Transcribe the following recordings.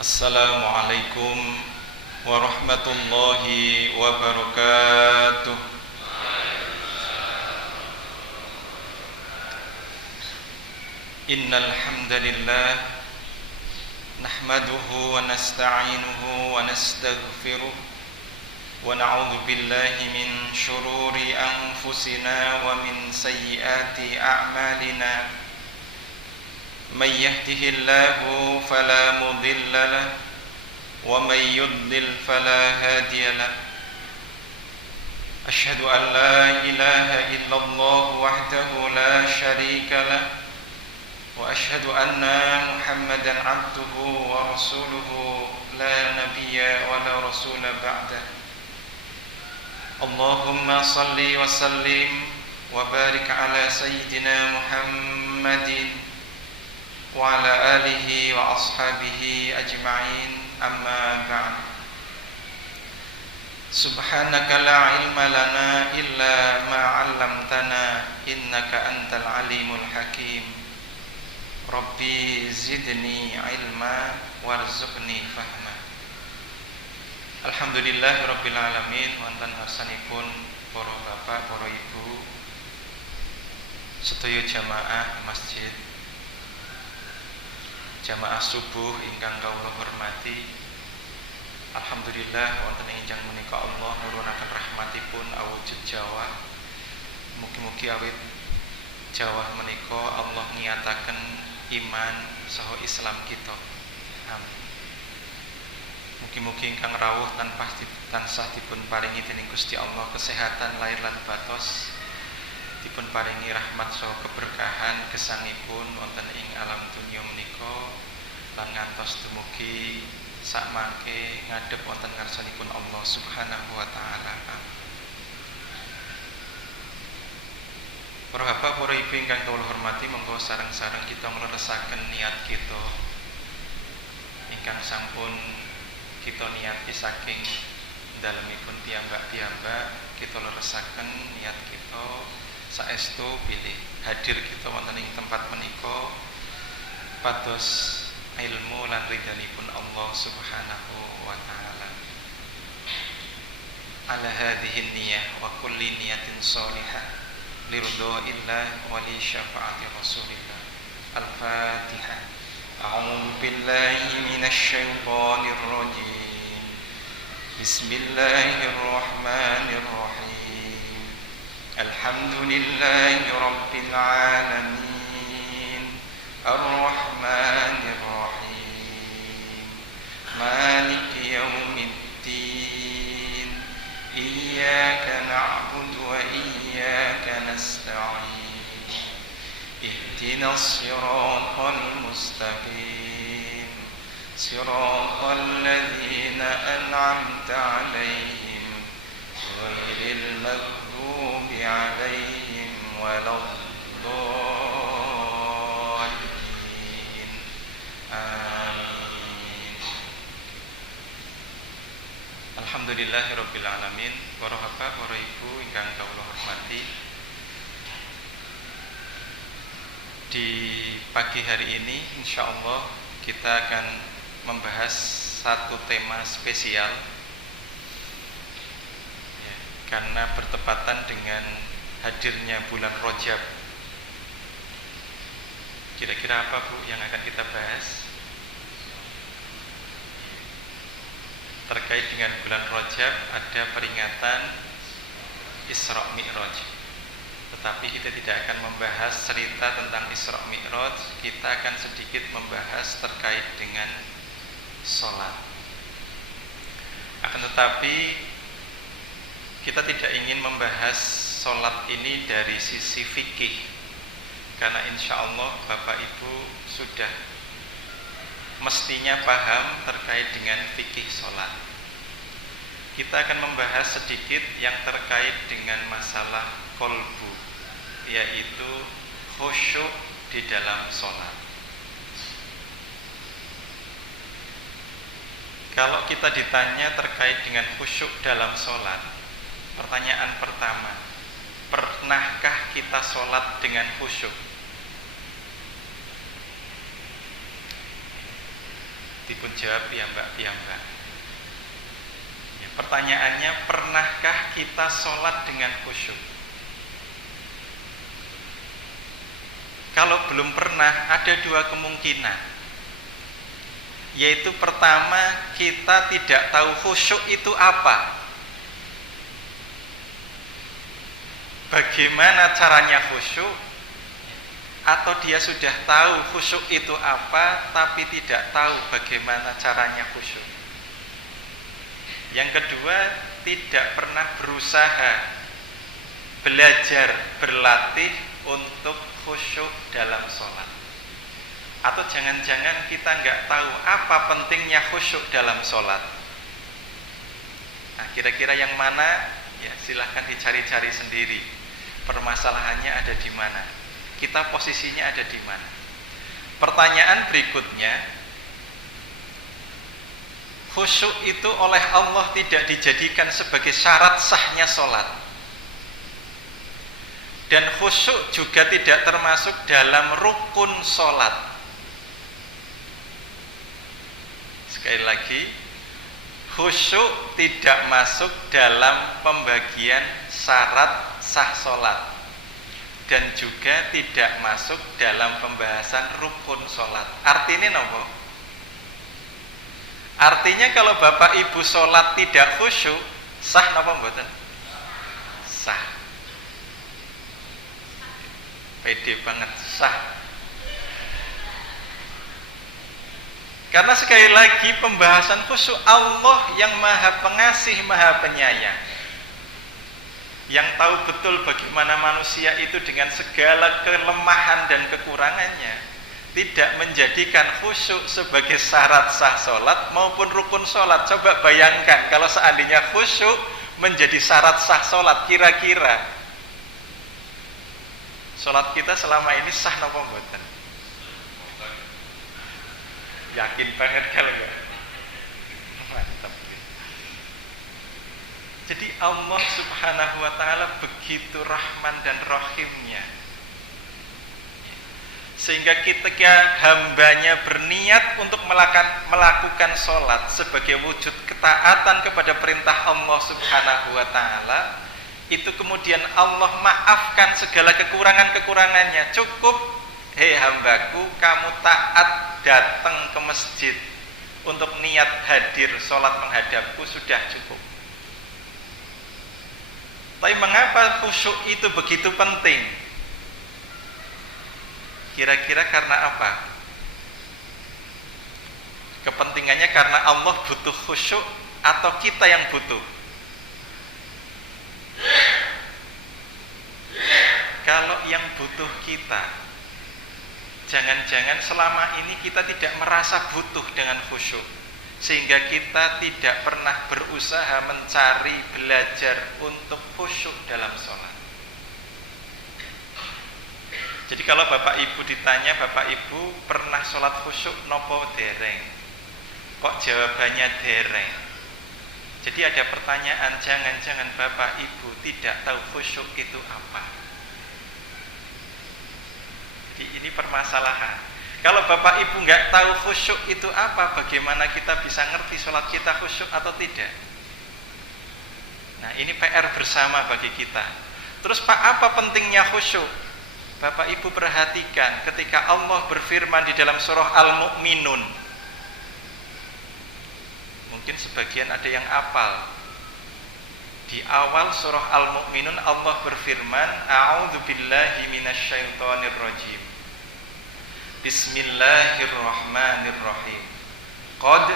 Assalamualaikum warahmatullahi wabarakatuh. Innal hamdalillah nahmaduhu wa nasta'inuhu wa nastaghfiruh wa na'udzu billahi min shururi anfusina wa min sayyiati a'malina. Man yahdihillahu fala mudilla lahu wa man yudlil fala hadiya lahu. Asyhadu an la ilaha illallah wahdahu la syarika lahu wa asyhadu anna Muhammadan abduhu wa rasuluhu la nabiyya wa la rasula ba'dah. Allahumma salli wa sallim wa barik ala sayyidina Muhammadin wa ala alihi wa ashabihi ajma'in, amma ba'd. Subhanaka la ilma lana illa ma 'allamtana innaka antal alimul hakim. Rabbi zidni ilma warzuqni fahma. Alhamdulillah rabbil alamin. Wonten harsanipun para bapak, para ibu, sedaya jamaah masjid, jamaah subuh ingkang kawula hormati. Alhamdulillah wonten ingkang menika Allah nurunaken rahmatipun awujud jawah. Mugi-mugi awit jawah menika Allah ngiyataken iman saha Islam kita. Amin. Mugi-mugi ingkang rawuh tansah dipun paringi dening Gusti Allah kesehatan lahir lan batos, dipun paringi rahmat saha keberkahan gesangipun wonten ing alam dunya menika lan ngantos dumugi sak mangke ngadhep wonten ngarsanipun Allah Subhanahu wa taala. Para bapak, para ibu ingkang kula hormati, monggo sareng-sareng kita ngleresaken niat kita ingkang sampun kita niati saking dalemipun piyambak-piyambak. Kita leresaken niat kita saestu bilih hadir kita wonten ing tempat menika pados ilmu lan ridhanipun Allah Subhanahu wa taala. Ala hadhihi niyyah wa kulli niyatin shalihah liridhaillah wa li syafaati rasulillah. Al-Fatihah. A'udzu billahi minasy syaithanir rajim. Bismillahirrahmanirrahim. Alhamdulillahi rabbil alamin. Ar-Rahmanir Rahim. Maliki yaumiddin. Iyyaka na'budu wa iyyaka nasta'in. Ihdinas siratal mustaqim. Siratal ladzina an'amta 'alaihim ghairil maghdubi 'alaihim waladdallin. Amin. Alhamdulillahirabbil alamin. Para bapak, para ibu ingkang kawula hormati, di pagi hari ini insyaallah kita akan membahas satu tema spesial ya, karena bertepatan dengan hadirnya bulan Rajab. Kira-kira apa Bu yang akan kita bahas? Terkait dengan bulan Rajab ada peringatan Isra Mi'raj. Tetapi kita tidak akan membahas cerita tentang Isra Mi'raj. Kita akan sedikit membahas terkait dengan sholat. Akan tetapi kita tidak ingin membahas sholat ini dari sisi fikih, karena insya Allah Bapak Ibu sudah mestinya paham terkait dengan fikih sholat. Kita akan membahas sedikit yang terkait dengan masalah kolbu, yaitu khusyuk di dalam sholat. Kalau kita ditanya terkait dengan khusyuk dalam sholat, pertanyaan pertama, pernahkah kita sholat dengan khusyuk? dipun jawab piyambak. Ya, pertanyaannya, pernahkah kita sholat dengan khusyuk? Kalau belum pernah, ada dua kemungkinan. Yaitu pertama, kita tidak tahu khusyuk itu apa. Bagaimana caranya khusyuk? Atau dia sudah tahu khusyuk itu apa, tapi tidak tahu bagaimana caranya khusyuk. Yang kedua, tidak pernah berusaha belajar, berlatih untuk khusyuk dalam sholat. Atau jangan-jangan kita nggak tahu apa pentingnya khusyuk dalam sholat. Nah, kira-kira yang mana? Ya, silahkan dicari-cari sendiri. Permasalahannya ada di mana? Kita posisinya ada di mana? Pertanyaan berikutnya, khusyuk itu oleh Allah tidak dijadikan sebagai syarat sahnya sholat. Dan khusyuk juga tidak termasuk dalam rukun sholat. Sekali lagi, khusyuk tidak masuk dalam pembagian syarat sah sholat, dan juga tidak masuk dalam pembahasan rukun sholat. Artinya apa? Artinya kalau bapak ibu sholat tidak khusyuk, sah apa mboten? Sah. Pede banget, sah. Karena sekali lagi pembahasan khusyuk, Allah yang maha pengasih, maha penyayang, yang tahu betul bagaimana manusia itu dengan segala kelemahan dan kekurangannya, tidak menjadikan khusyuk sebagai syarat sah sholat maupun rukun sholat. Coba bayangkan kalau seandainya khusyuk menjadi syarat sah sholat, kira-kira sholat kita selama ini sah napa mboten? Yakin banget kalau enggak? Mantap. Jadi Allah subhanahu wa ta'ala begitu rahman dan rahimnya, sehingga ketika hambanya berniat untuk melakukan sholat sebagai wujud ketaatan kepada perintah Allah subhanahu wa ta'ala, itu kemudian Allah maafkan segala kekurangan-kekurangannya. Cukup, hei hambaku, kamu taat datang ke masjid untuk niat hadir sholat menghadapku, sudah cukup. Tapi mengapa khusyuk itu begitu penting? Kira-kira karena apa? Kepentingannya karena Allah butuh khusyuk atau kita yang butuh? Kalau yang butuh kita, jangan-jangan selama ini kita tidak merasa butuh dengan khusyuk, sehingga kita tidak pernah berusaha mencari, belajar untuk khusyuk dalam sholat. Jadi kalau bapak ibu ditanya, bapak ibu pernah sholat khusyuk nopo dereng? Kok jawabannya dereng? Jadi ada pertanyaan, jangan-jangan bapak ibu tidak tahu khusyuk itu apa. Jadi ini permasalahan. Kalau bapak ibu nggak tahu khusyuk itu apa, bagaimana kita bisa ngerti sholat kita khusyuk atau tidak? Nah, ini PR bersama bagi kita. Terus Pak, apa pentingnya khusyuk? Bapak ibu perhatikan ketika Allah berfirman di dalam surah Al-Mu'minun. Mungkin sebagian ada yang hafal. Di awal surah Al-Mu'minun Allah berfirman, A'udzubillahi minasyaitonirrajim. Bismillahirrahmanirrahim. Qad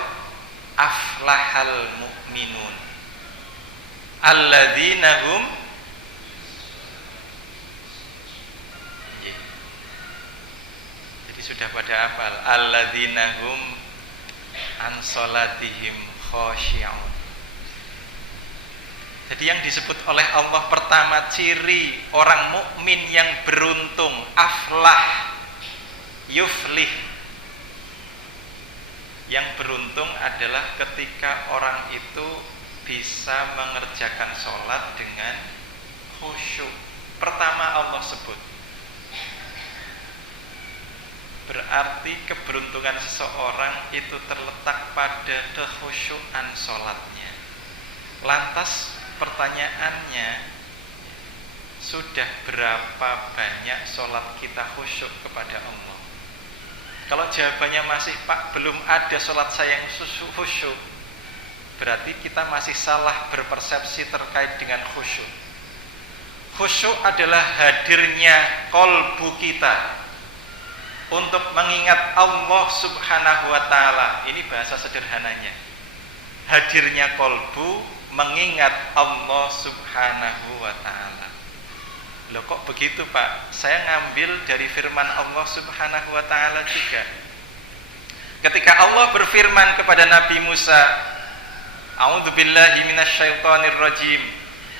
aflahal mu'minun alladzina hum, jadi sudah pada hafal, alladzina hum an salatihim khashi'un. Jadi yang disebut oleh Allah pertama ciri orang mukmin yang beruntung, aflah, yuflih. Yang beruntung adalah ketika orang itu bisa mengerjakan sholat dengan khusyuk. Pertama Allah sebut. Berarti keberuntungan seseorang itu terletak pada kekhusyuan sholatnya. Lantas pertanyaannya, sudah berapa banyak sholat kita khusyuk kepada Allah? Kalau jawabannya masih, Pak, belum ada sholat saya yang khusyuk, berarti kita masih salah berpersepsi terkait dengan khusyuk. Khusyuk adalah hadirnya kolbu kita untuk mengingat Allah subhanahu wa ta'ala. Ini bahasa sederhananya, hadirnya kolbu mengingat Allah subhanahu wa ta'ala. Loh kok begitu, Pak? Saya ngambil dari firman Allah subhanahu wa ta'ala juga. Ketika Allah berfirman kepada Nabi Musa, A'udzubillahi minasyaitonir rajim,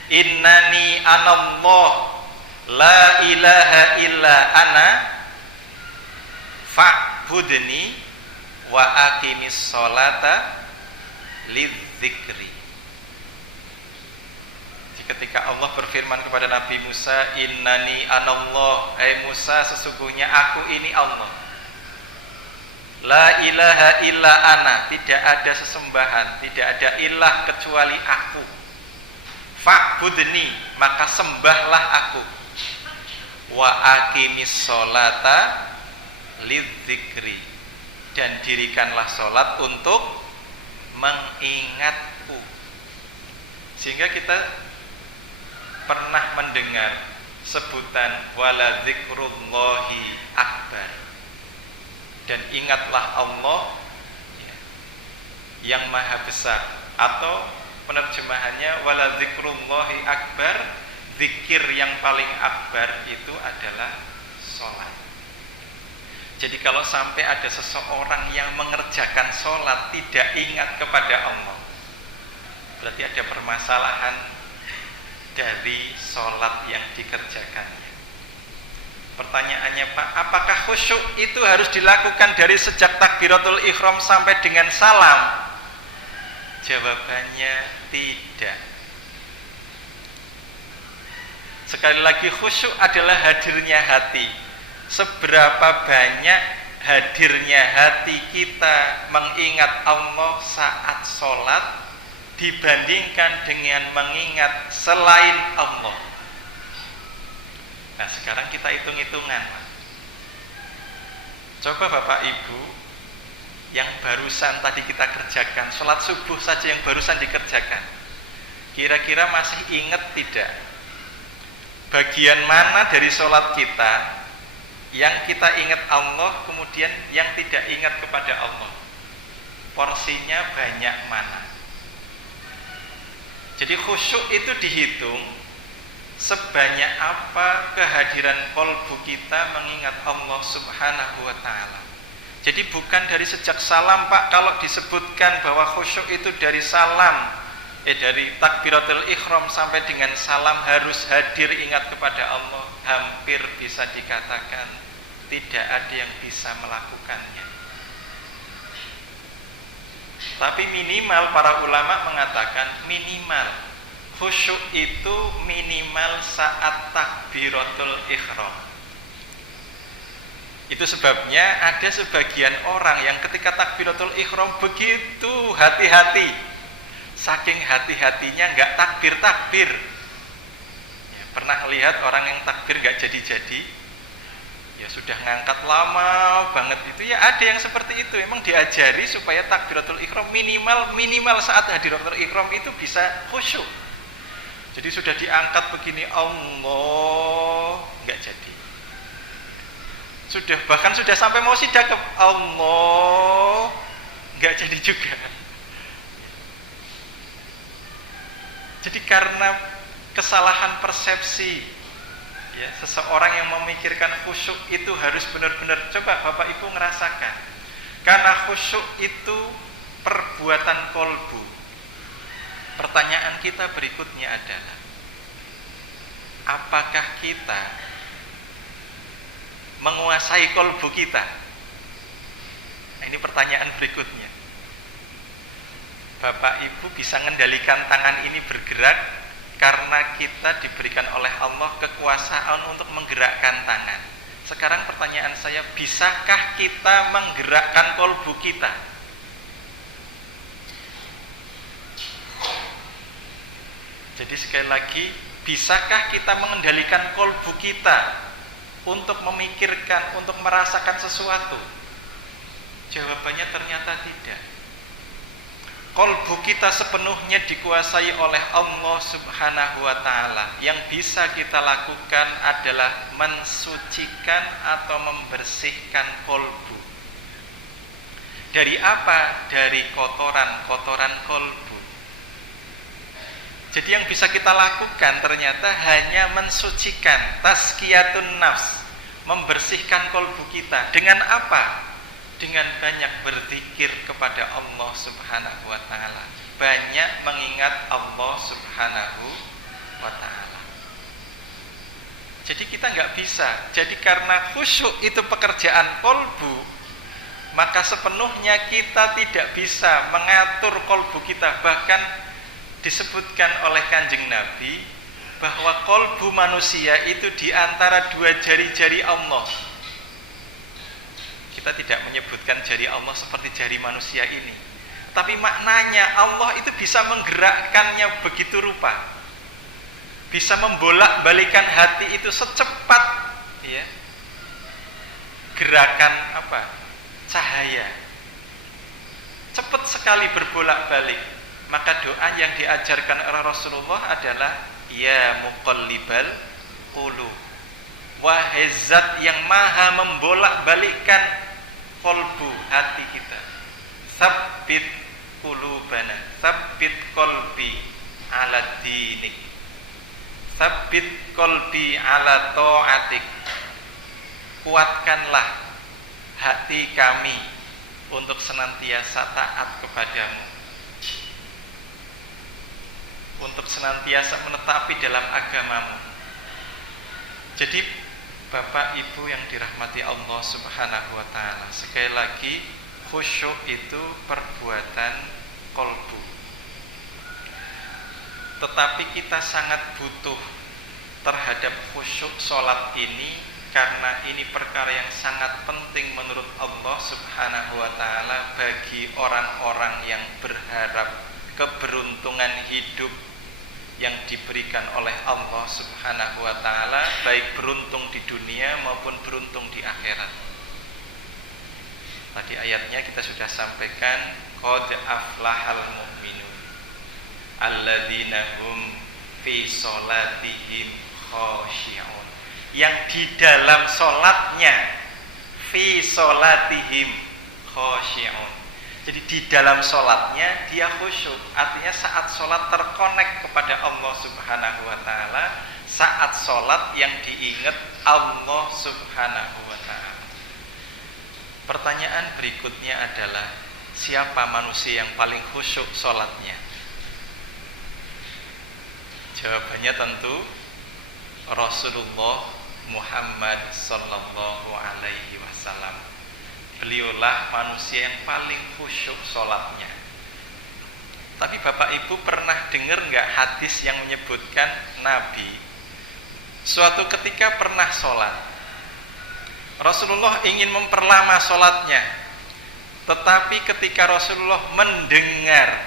Innani anallah la ilaha illa ana fa'budni wa aqimis sholata lidzikri. Ketika Allah berfirman kepada Nabi Musa, Innani anallah, hai Musa, sesungguhnya aku ini Allah. La ilaha illa ana, tidak ada sesembahan, tidak ada ilah kecuali aku. Fa'budni, maka sembahlah aku. Wa aqimis sholata lidzikri, dan dirikanlah sholat untuk mengingatku. Sehingga kita pernah mendengar sebutan wala dzikrullahi akbar, dan ingatlah Allah yang maha besar, atau penerjemahannya wala dzikrullahi akbar, zikir yang paling akbar itu adalah sholat. Jadi kalau sampai ada seseorang yang mengerjakan sholat tidak ingat kepada Allah, berarti ada permasalahan dari sholat yang dikerjakannya. Pertanyaannya, Pak, apakah khusyuk itu harus dilakukan dari sejak takbiratul ihram sampai dengan salam? Jawabannya tidak. Sekali lagi, khusyuk adalah hadirnya hati. Seberapa banyak hadirnya hati kita mengingat Allah saat sholat dibandingkan dengan mengingat selain Allah. Nah, sekarang kita hitung-hitungan. Coba Bapak Ibu yang barusan tadi kita kerjakan, sholat subuh saja yang barusan dikerjakan, kira-kira masih ingat tidak bagian mana dari sholat kita yang kita ingat Allah, kemudian yang tidak ingat kepada Allah? Porsinya banyak mana? Jadi khusyuk itu dihitung sebanyak apa kehadiran kolbu kita mengingat Allah subhanahu wa ta'ala. Jadi bukan dari sejak salam, Pak. Kalau disebutkan bahwa khusyuk itu dari salam, dari takbiratul ihram sampai dengan salam harus hadir ingat kepada Allah, hampir bisa dikatakan tidak ada yang bisa melakukannya. Tapi minimal para ulama mengatakan minimal khusyuk itu minimal saat takbiratul ihram. Itu sebabnya ada sebagian orang yang ketika takbiratul ihram begitu hati-hati, saking hati-hatinya nggak takbir-takbir. Ya, pernah lihat orang yang takbir nggak jadi-jadi? Ya sudah ngangkat lama banget itu, ya ada yang seperti itu. Memang diajari supaya takbiratul ihram minimal saat takbiratul ihram itu bisa khusyuk. Jadi sudah diangkat begini Allah nggak jadi. Bahkan sudah sampai mau sidak ke Allah nggak jadi juga. Jadi karena kesalahan persepsi, ya, seseorang yang memikirkan khusyuk itu harus benar-benar, coba Bapak Ibu ngerasakan, karena khusyuk itu perbuatan kolbu. Pertanyaan kita berikutnya adalah, apakah kita menguasai kolbu kita? Nah, ini pertanyaan berikutnya. Bapak Ibu bisa mengendalikan tangan ini bergerak karena kita diberikan oleh Allah kekuasaan untuk menggerakkan tangan. Sekarang pertanyaan saya, bisakah kita menggerakkan kolbu kita? Jadi sekali lagi, bisakah kita mengendalikan kolbu kita untuk memikirkan, untuk merasakan sesuatu? Jawabannya ternyata tidak. Kolbu kita sepenuhnya dikuasai oleh Allah Subhanahu wa ta'ala. Yang bisa kita lakukan adalah mensucikan atau membersihkan kolbu. Dari apa? Dari kotoran-kotoran kolbu. Jadi yang bisa kita lakukan ternyata hanya mensucikan, tazkiyatun nafs, membersihkan kolbu kita. Dengan apa? Dengan banyak berzikir kepada Allah Subhanahu wa ta'ala, banyak mengingat Allah Subhanahu wa ta'ala. Jadi kita nggak bisa. Jadi karena khusyuk itu pekerjaan kolbu, maka sepenuhnya kita tidak bisa mengatur kolbu kita. Bahkan disebutkan oleh Kanjeng Nabi bahwa kolbu manusia itu di antara dua jari-jari Allah. Kita tidak menyebutkan jari Allah seperti jari manusia ini, tapi maknanya Allah itu bisa menggerakkannya begitu rupa, bisa membolak-balikan hati itu secepat ya, gerakan cahaya, cepat sekali berbolak-balik. Maka doa yang diajarkan oleh Rasulullah adalah ya muqallibal qulub, wahai zat yang maha membolak-balikkan kolbu hati kita, sabbit qulubana, sabbit qalbi ala dinik, sabbit qalbi ala ta'atik. Kuatkanlah hati kami untuk senantiasa taat kepadamu, untuk senantiasa menetapi dalam agamamu. Jadi Bapak Ibu yang dirahmati Allah Subhanahu wa ta'ala, sekali lagi, khusyuk itu perbuatan kolbu. Tetapi kita sangat butuh terhadap khusyuk sholat ini, karena ini perkara yang sangat penting menurut Allah Subhanahu wa ta'ala bagi orang-orang yang berharap keberuntungan hidup yang diberikan oleh Allah Subhanahu wa ta'ala, baik beruntung di dunia maupun beruntung di akhirat. Tadi ayatnya kita sudah sampaikan, qad aflahal mu'minun alladzina hum fi sholatihim khashi'un. Yang di dalam sholatnya, fi sholatihim khashi'un. Jadi di dalam sholatnya dia khusyuk, artinya saat sholat terkonek kepada Allah Subhanahu wa ta'ala, saat sholat yang diingat Allah Subhanahu wa ta'ala. Pertanyaan berikutnya adalah, siapa manusia yang paling khusyuk sholatnya? Jawabannya tentu Rasulullah Muhammad sallallahu alaihi wasallam. Beliaulah manusia yang paling khusyuk sholatnya. Tapi Bapak Ibu pernah dengar nggak hadis yang menyebutkan Nabi suatu ketika pernah sholat, Rasulullah ingin memperlama sholatnya, tetapi ketika Rasulullah mendengar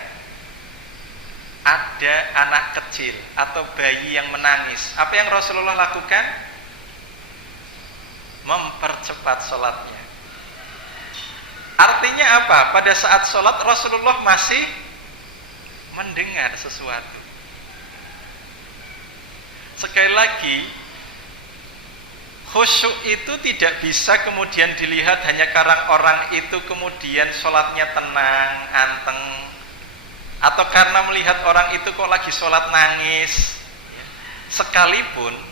ada anak kecil atau bayi yang menangis, apa yang Rasulullah lakukan? Mempercepat sholatnya. Artinya apa? Pada saat sholat Rasulullah masih mendengar sesuatu. Sekali lagi, khusyuk itu tidak bisa kemudian dilihat hanya karena orang itu kemudian sholatnya tenang, anteng, atau karena melihat orang itu kok lagi sholat nangis. Sekalipun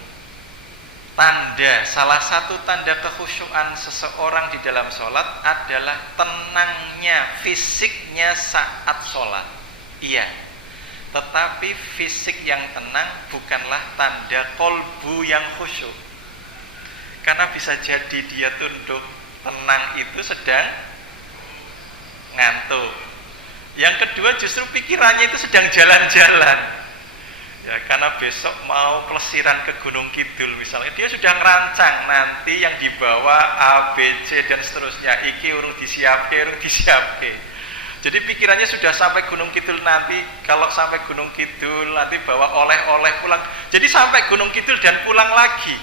salah satu tanda kekhusyuan seseorang di dalam sholat adalah tenangnya fisiknya saat sholat. Iya, tetapi fisik yang tenang bukanlah tanda kolbu yang khusyuk. Karena bisa jadi dia tunduk tenang itu sedang ngantuk. Yang kedua justru pikirannya itu sedang jalan-jalan. Ya, karena besok mau pelesiran ke Gunung Kidul misalnya, dia sudah ngerancang nanti yang dibawa A, B, C dan seterusnya. Iki urung disiapke. Jadi pikirannya sudah sampai Gunung Kidul nanti, kalau sampai Gunung Kidul nanti bawa oleh-oleh pulang. Jadi sampai Gunung Kidul dan pulang lagi.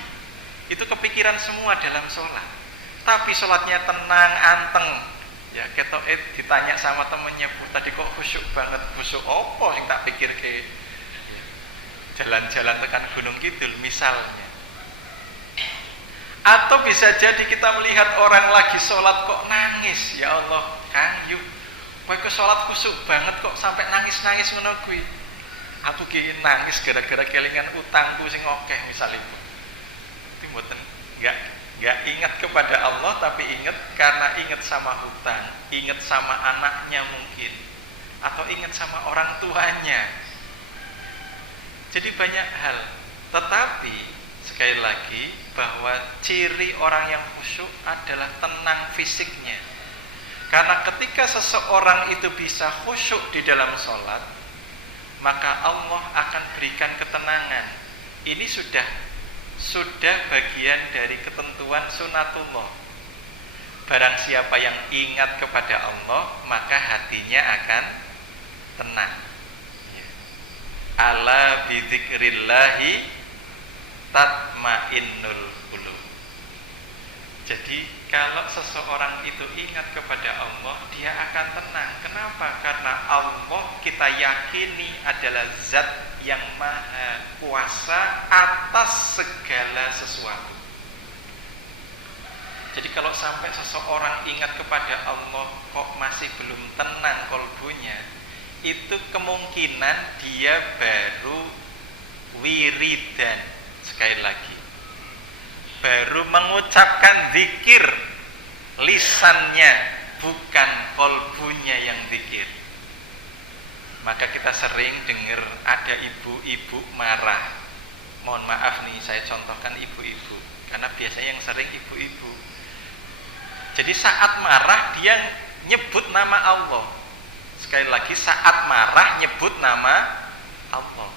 Itu kepikiran semua dalam sholat. Tapi sholatnya tenang, anteng. Ya, ketok ditanya sama temennya, Bu, tadi kok khusyuk banget. Khusyuk apa yang tak pikir ke jalan-jalan tekan Gunung Kidul misalnya. Atau bisa jadi kita melihat orang lagi sholat kok nangis. Ya Allah, Kang, yuk, kowe ke sholat khusyuk banget kok sampai nangis-nangis ngono kuwi. Aku ki nangis gara-gara kelingan utangku sing akeh misalnya. Itu mboten enggak ingat kepada Allah, tapi ingat karena ingat sama hutang, ingat sama anaknya mungkin, atau ingat sama orang tuanya. Jadi banyak hal. Tetapi sekali lagi bahwa ciri orang yang khusyuk adalah tenang fisiknya. Karena ketika seseorang itu bisa khusyuk di dalam sholat, maka Allah akan berikan ketenangan. Ini sudah bagian dari ketentuan sunatullah. Barang siapa yang ingat kepada Allah, maka hatinya akan tenang. Ala bidzikrillahi tatmainnul qulub. Jadi kalau seseorang itu ingat kepada Allah, dia akan tenang. Kenapa? Karena Allah kita yakini adalah zat yang maha kuasa atas segala sesuatu. Jadi kalau sampai seseorang ingat kepada Allah kok masih belum tenang kalbunya, itu kemungkinan dia baru wiridan. Sekali lagi, baru mengucapkan zikir lisannya, bukan kolbunya yang zikir. Maka kita sering dengar ada ibu-ibu marah. Mohon maaf nih, saya contohkan ibu-ibu, karena biasanya yang sering ibu-ibu. Jadi saat marah dia nyebut nama Allah. Sekali lagi, saat marah nyebut nama Allah.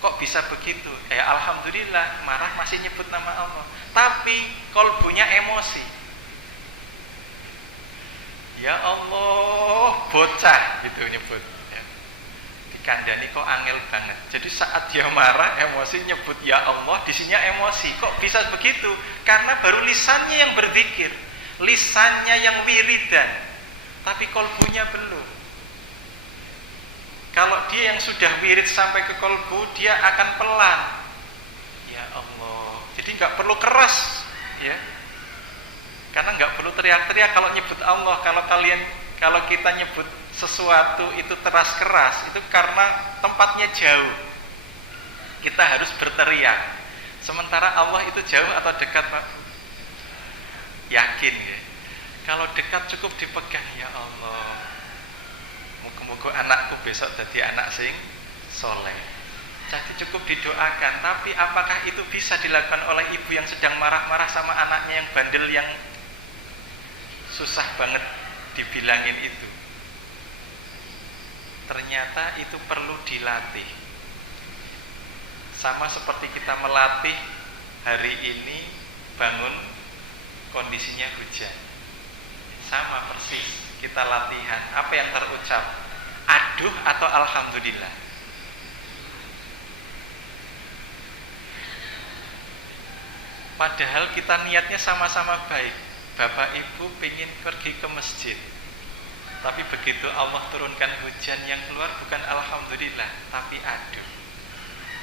Kok bisa begitu? Alhamdulillah, marah masih nyebut nama Allah. Tapi kolbunya emosi. Ya Allah, bocah gitu nyebut. Ya. Dikandani kok angel banget. Jadi saat dia marah, emosi nyebut ya Allah, di sini emosi. Kok bisa begitu? Karena baru lisannya yang berzikir, lisannya yang wiridan, tapi kolbunya belum. Kalau dia yang sudah wirid sampai ke kolbu, dia akan pelan. Ya Allah. Jadi nggak perlu keras, ya. Karena nggak perlu teriak-teriak kalau nyebut Allah. Kalau kita nyebut sesuatu itu keras, itu karena tempatnya jauh. Kita harus berteriak. Sementara Allah itu jauh atau dekat, Pak? Yakin, ya. Kalau dekat cukup dipegang, ya Allah. Moga-moga anakku besok jadi anak sing soleh. Jadi cukup didoakan. Tapi apakah itu bisa dilakukan oleh ibu yang sedang marah-marah sama anaknya yang bandel, yang susah banget dibilangin itu? Ternyata itu perlu dilatih. Sama seperti kita melatih hari ini bangun kondisinya hujan. Sama persis. Kita latihan, apa yang terucap? Aduh atau alhamdulillah? Padahal kita niatnya sama-sama baik. Bapak ibu pengen pergi ke masjid, tapi begitu Allah turunkan hujan, yang keluar bukan alhamdulillah, tapi aduh.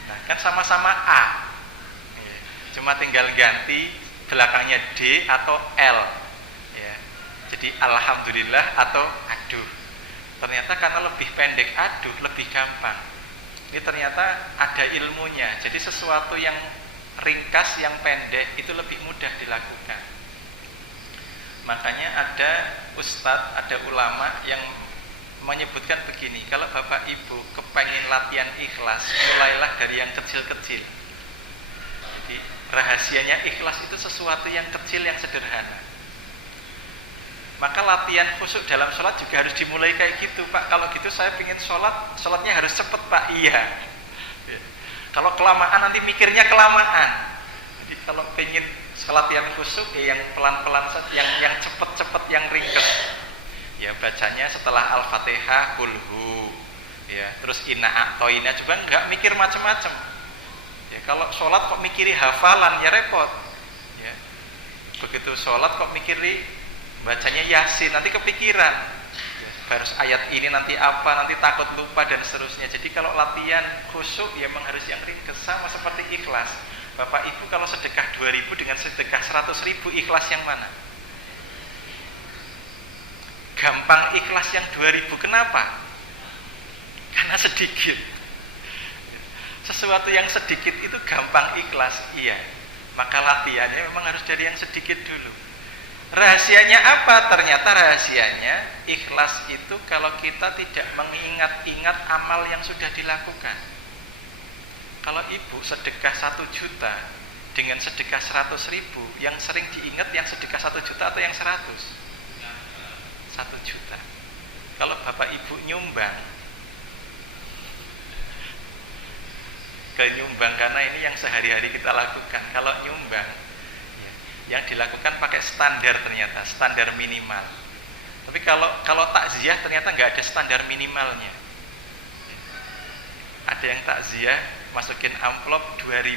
Nah, kan sama-sama A, cuma tinggal ganti belakangnya D atau L. Jadi alhamdulillah atau aduh. Ternyata karena lebih pendek aduh, lebih gampang. Ini ternyata ada ilmunya. Jadi sesuatu yang ringkas, yang pendek itu lebih mudah dilakukan. Makanya ada ustadz, ada ulama yang menyebutkan begini, kalau bapak ibu kepengen latihan ikhlas, mulailah dari yang kecil-kecil. Jadi rahasianya ikhlas itu sesuatu yang kecil, yang sederhana. Maka latihan khusyuk dalam sholat juga harus dimulai kayak gitu, Pak. Kalau gitu saya ingin sholatnya harus cepat, Pak. Iya. Kalau kelamaan nanti mikirnya kelamaan. Jadi kalau pengen latihan khusyuk ya yang pelan-pelan saja, yang cepet-cepet, yang ringkes. Ya bacanya setelah Al-Fatihah kulhu, ya terus inna a'toina, coba nggak mikir macam-macam. Ya kalau sholat kok mikiri hafalan ya repot. Ya begitu sholat kok mikiri bacanya Yasin, nanti kepikiran. Ya, harus ayat ini nanti apa, nanti takut lupa dan seterusnya. Jadi kalau latihan khusyuk ya memang harus yang ringkes, sama seperti ikhlas. Bapak Ibu kalau sedekah 2.000 dengan sedekah 100.000, ikhlas yang mana? Gampang ikhlas yang 2.000. Kenapa? Karena sedikit. Sesuatu yang sedikit itu gampang ikhlas, iya. Maka latihannya memang harus dari yang sedikit dulu. Rahasianya apa? Ternyata rahasianya ikhlas itu kalau kita tidak mengingat-ingat amal yang sudah dilakukan. Kalau ibu sedekah 1 juta dengan sedekah 100.000, yang sering diingat yang sedekah 1 juta atau yang 100? 1 juta. Kalau bapak ibu nyumbang, karena ini yang sehari-hari kita lakukan. Kalau nyumbang, yang dilakukan pakai standar, ternyata standar minimal. Tapi kalau takziah ternyata nggak ada standar minimalnya. Ada yang takziah masukin amplop 2.000.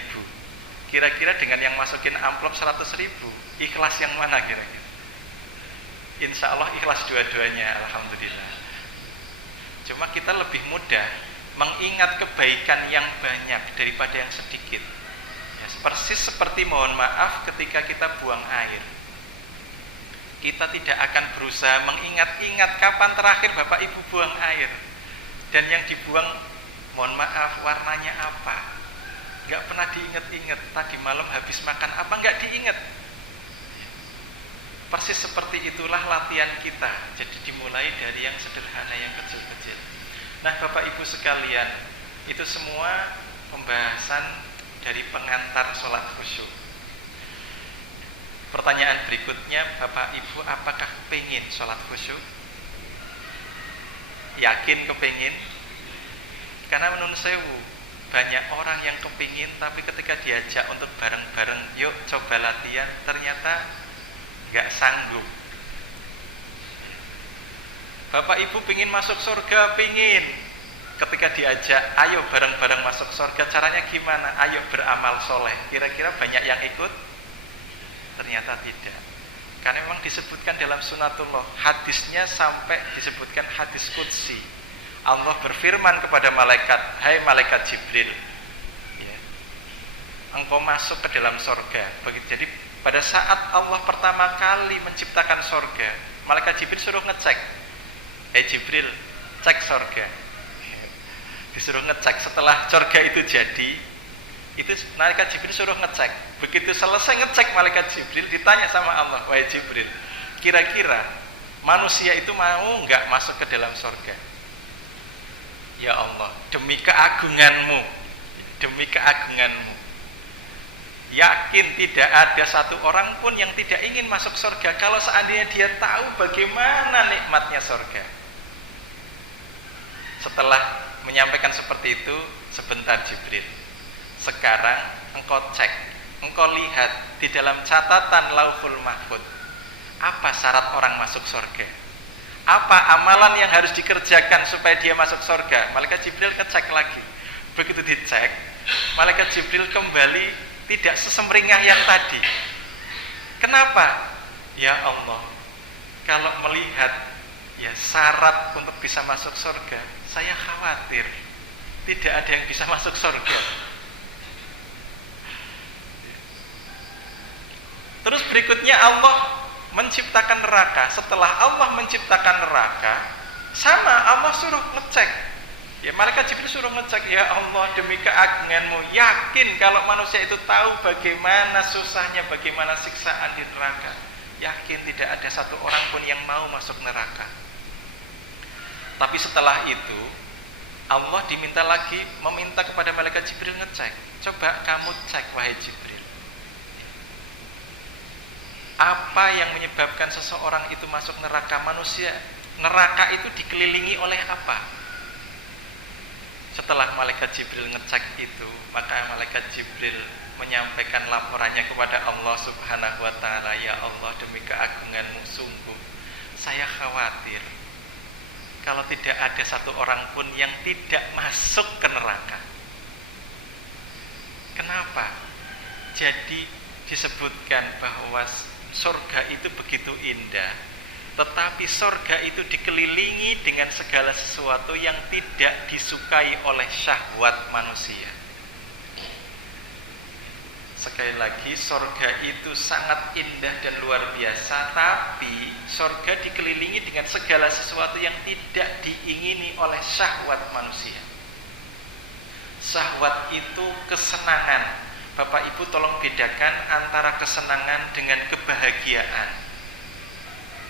Kira-kira dengan yang masukin amplop 100.000, ikhlas yang mana kira-kira? Insya Allah ikhlas dua-duanya, alhamdulillah. Cuma kita lebih mudah mengingat kebaikan yang banyak daripada yang sedikit. Ya, persis seperti mohon maaf ketika kita buang air. Kita tidak akan berusaha mengingat-ingat kapan terakhir Bapak Ibu buang air. Dan yang dibuang, mohon maaf, warnanya apa? Nggak pernah diingat-ingat. Tadi malam habis makan apa? Nggak diingat. Persis seperti itulah latihan kita. Jadi dimulai dari yang sederhana, yang kecil-kecil. Nah Bapak Ibu sekalian, itu semua pembahasan dari pengantar sholat khusyuk. Pertanyaan berikutnya, Bapak Ibu apakah kepingin sholat khusyuk? Yakin kepingin? Karena menurut saya banyak orang yang kepingin, tapi ketika diajak untuk bareng-bareng, yuk coba latihan, ternyata nggak sanggup. Bapak Ibu pingin masuk surga, pingin. Ketika diajak, ayo bareng-bareng masuk surga, caranya gimana? Ayo beramal soleh. Kira-kira banyak yang ikut? Ternyata tidak. Karena memang disebutkan dalam sunatullah, hadisnya sampai disebutkan hadis qudsi. Allah berfirman kepada malaikat, hai malaikat Jibril, ya, engkau masuk ke dalam surga. Jadi pada saat Allah pertama kali menciptakan surga, malaikat Jibril suruh ngecek, Jibril, cek surga. Disuruh ngecek. Setelah surga itu jadi, itu malaikat Jibril suruh ngecek. Begitu selesai ngecek, malaikat Jibril ditanya sama Allah, wahai Jibril, kira-kira manusia itu mau nggak masuk ke dalam surga? Ya Allah, demi keagunganmu, yakin tidak ada satu orang pun yang tidak ingin masuk surga kalau seandainya dia tahu bagaimana nikmatnya surga. Setelah menyampaikan seperti itu, sebentar Jibril, sekarang engkau cek, engkau lihat di dalam catatan Lauhul Mahfuz, apa syarat orang masuk surga? Apa amalan yang harus dikerjakan supaya dia masuk surga? Malaikat Jibril ngecek lagi. Begitu dicek, malaikat Jibril kembali tidak sesemringah yang tadi. Kenapa? Ya Allah, kalau melihat ya syarat untuk bisa masuk surga, saya khawatir tidak ada yang bisa masuk surga. Terus berikutnya Allah menciptakan neraka. Setelah Allah menciptakan neraka, sama Allah suruh ngecek. Ya malaikat Jibril suruh ngecek, ya Allah demi keagunganmu, yakin kalau manusia itu tahu bagaimana susahnya, bagaimana siksaan di neraka, yakin tidak ada satu orang pun yang mau masuk neraka. Tapi setelah itu Allah diminta lagi, meminta kepada malaikat Jibril ngecek. Coba kamu cek wahai Jibril, apa yang menyebabkan seseorang itu masuk neraka? Neraka itu dikelilingi oleh apa? Setelah malaikat malaikat Jibril ngecek itu, maka malaikat Jibril menyampaikan laporannya kepada Allah Subhanahu wa taala, "Ya Allah, demi keagungan-Mu sungguh saya khawatir kalau tidak ada satu orang pun yang tidak masuk ke neraka." Kenapa? Jadi disebutkan bahwa surga itu begitu indah, tetapi surga itu dikelilingi dengan segala sesuatu yang tidak disukai oleh syahwat manusia. Sekali lagi, surga itu sangat indah dan luar biasa, tapi surga dikelilingi dengan segala sesuatu yang tidak diingini oleh syahwat manusia. Syahwat itu kesenangan. Bapak Ibu tolong bedakan antara kesenangan dengan kebahagiaan.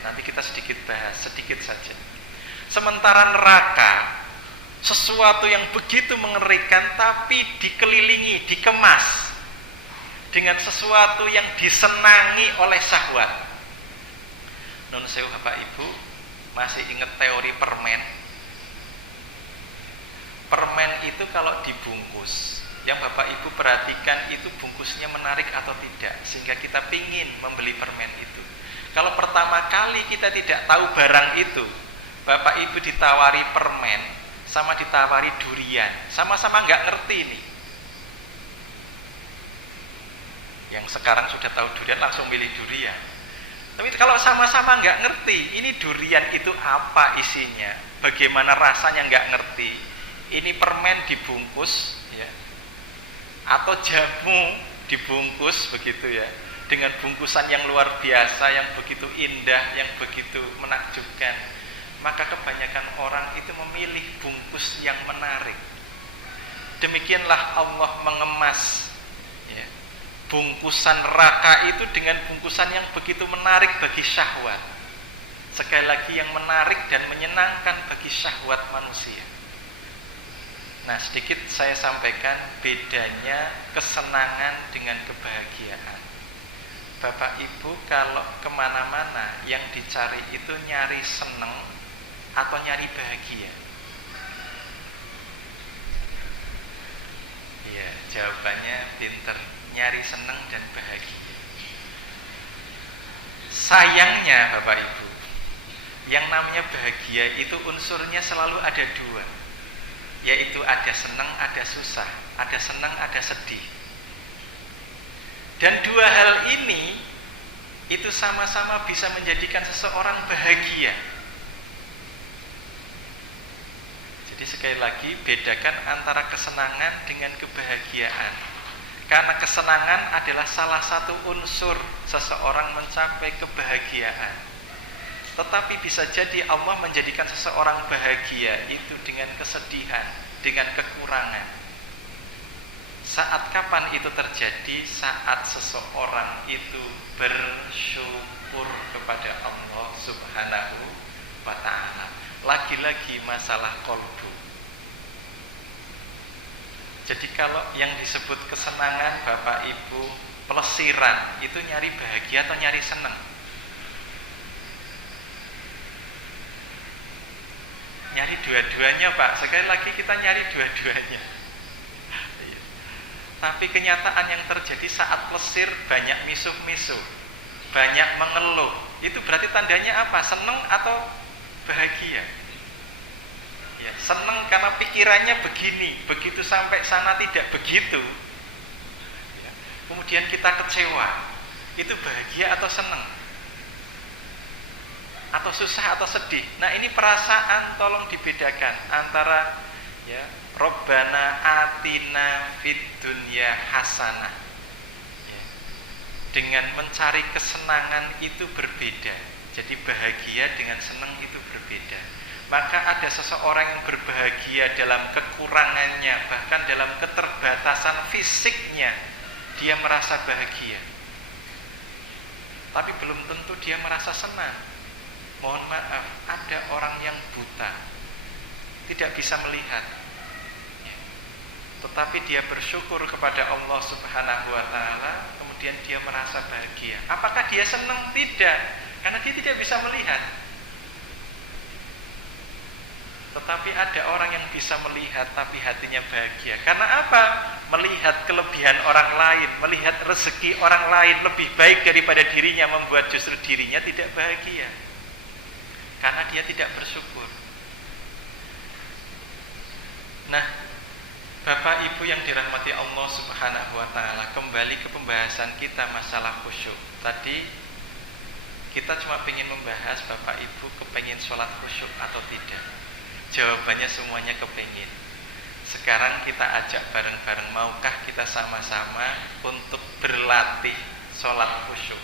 Nanti kita sedikit bahas, sedikit saja. Sementara neraka, sesuatu yang begitu mengerikan tapi dikelilingi, dikemas dengan sesuatu yang disenangi oleh syahwat. Nun sewu Bapak Ibu, masih ingat teori permen? Permen itu kalau dibungkus, yang Bapak Ibu perhatikan itu bungkusnya menarik atau tidak, sehingga kita pingin membeli permen itu. Kalau pertama kali kita tidak tahu barang itu, Bapak Ibu ditawari permen sama ditawari durian, sama-sama nggak ngerti nih. Yang sekarang sudah tahu durian langsung milih durian. Tapi kalau sama-sama nggak ngerti, ini durian itu apa isinya, bagaimana rasanya nggak ngerti. Ini permen dibungkus, ya, atau jamu dibungkus begitu ya, dengan bungkusan yang luar biasa, yang begitu indah, yang begitu menakjubkan. Maka kebanyakan orang itu memilih bungkus yang menarik. Demikianlah Allah mengemas bungkusan neraka itu dengan bungkusan yang begitu menarik bagi syahwat. Sekali lagi, yang menarik dan menyenangkan bagi syahwat manusia. Nah, sedikit saya sampaikan bedanya kesenangan dengan kebahagiaan. Bapak Ibu kalau kemana-mana yang dicari itu nyari seneng atau nyari bahagia? Iya, jawabannya pinter, nyari seneng dan bahagia. Sayangnya Bapak Ibu, yang namanya bahagia itu unsurnya selalu ada dua, yaitu ada seneng, ada susah, ada seneng, ada sedih. Dan dua hal ini itu sama-sama bisa menjadikan seseorang bahagia. Jadi sekali lagi, bedakan antara kesenangan dengan kebahagiaan. Karena kesenangan adalah salah satu unsur seseorang mencapai kebahagiaan. Tetapi bisa jadi Allah menjadikan seseorang bahagia itu dengan kesedihan, dengan kekurangan. Saat kapan itu terjadi? Saat seseorang itu bersyukur kepada Allah Subhanahu wa ta'ala. Lagi-lagi masalah qalbu. Jadi kalau yang disebut kesenangan Bapak Ibu, pelesiran, itu nyari bahagia atau nyari senang? Nyari dua-duanya Pak. Sekali lagi kita nyari dua-duanya. Tapi kenyataan yang terjadi saat plesir banyak misuh-misuh, banyak mengeluh. Itu berarti tandanya apa? Senang atau bahagia? Ya, senang karena pikirannya begini, begitu sampai sana tidak begitu. Ya, kemudian kita kecewa. Itu bahagia atau senang? Atau susah atau sedih? Nah, ini perasaan tolong dibedakan antara ya, Robbana atina fid dunya hasanah. Ya. Dengan mencari kesenangan itu berbeda. Jadi bahagia dengan senang itu berbeda. Maka ada seseorang yang berbahagia dalam kekurangannya, bahkan dalam keterbatasan fisiknya, dia merasa bahagia. Tapi belum tentu dia merasa senang. Mohon maaf, ada orang yang buta, tidak bisa melihat, tetapi dia bersyukur kepada Allah Subhanahu wa ta'ala, kemudian dia merasa bahagia. Apakah dia senang? Tidak, karena dia tidak bisa melihat. Tetapi ada orang yang bisa melihat tapi hatinya bahagia. Karena apa? Melihat kelebihan orang lain, melihat rezeki orang lain lebih baik daripada dirinya, membuat justru dirinya tidak bahagia. Karena dia tidak bersyukur. Nah, Bapak Ibu yang dirahmati Allah Subhanahu wa taala, kembali ke pembahasan kita masalah khusyuk. Tadi kita cuma ingin membahas Bapak Ibu kepengin sholat khusyuk atau tidak. Jawabannya semuanya kepengin. Sekarang kita ajak bareng-bareng, maukah kita sama-sama untuk berlatih sholat khusyuk?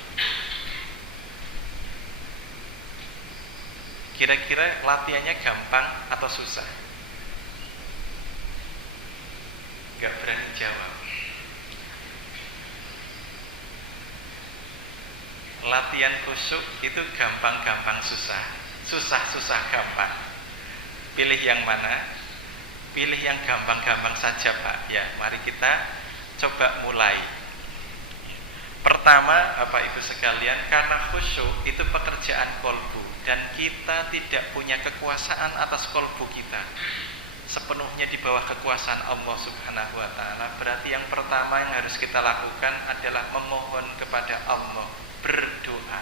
Kira-kira latihannya gampang atau susah? Gak berani jawab. Latihan khusyuk itu gampang-gampang susah. Susah-susah gampang. Pilih yang mana? Pilih yang gampang-gampang saja Pak. Ya, mari kita coba mulai. Pertama, Bapak Ibu sekalian, karena khusyuk itu pekerjaan kolbu dan kita tidak punya kekuasaan atas kolbu kita. Sepenuhnya di bawah kekuasaan Allah Subhanahu wa taala. Berarti yang pertama yang harus kita lakukan adalah memohon kepada Allah, berdoa.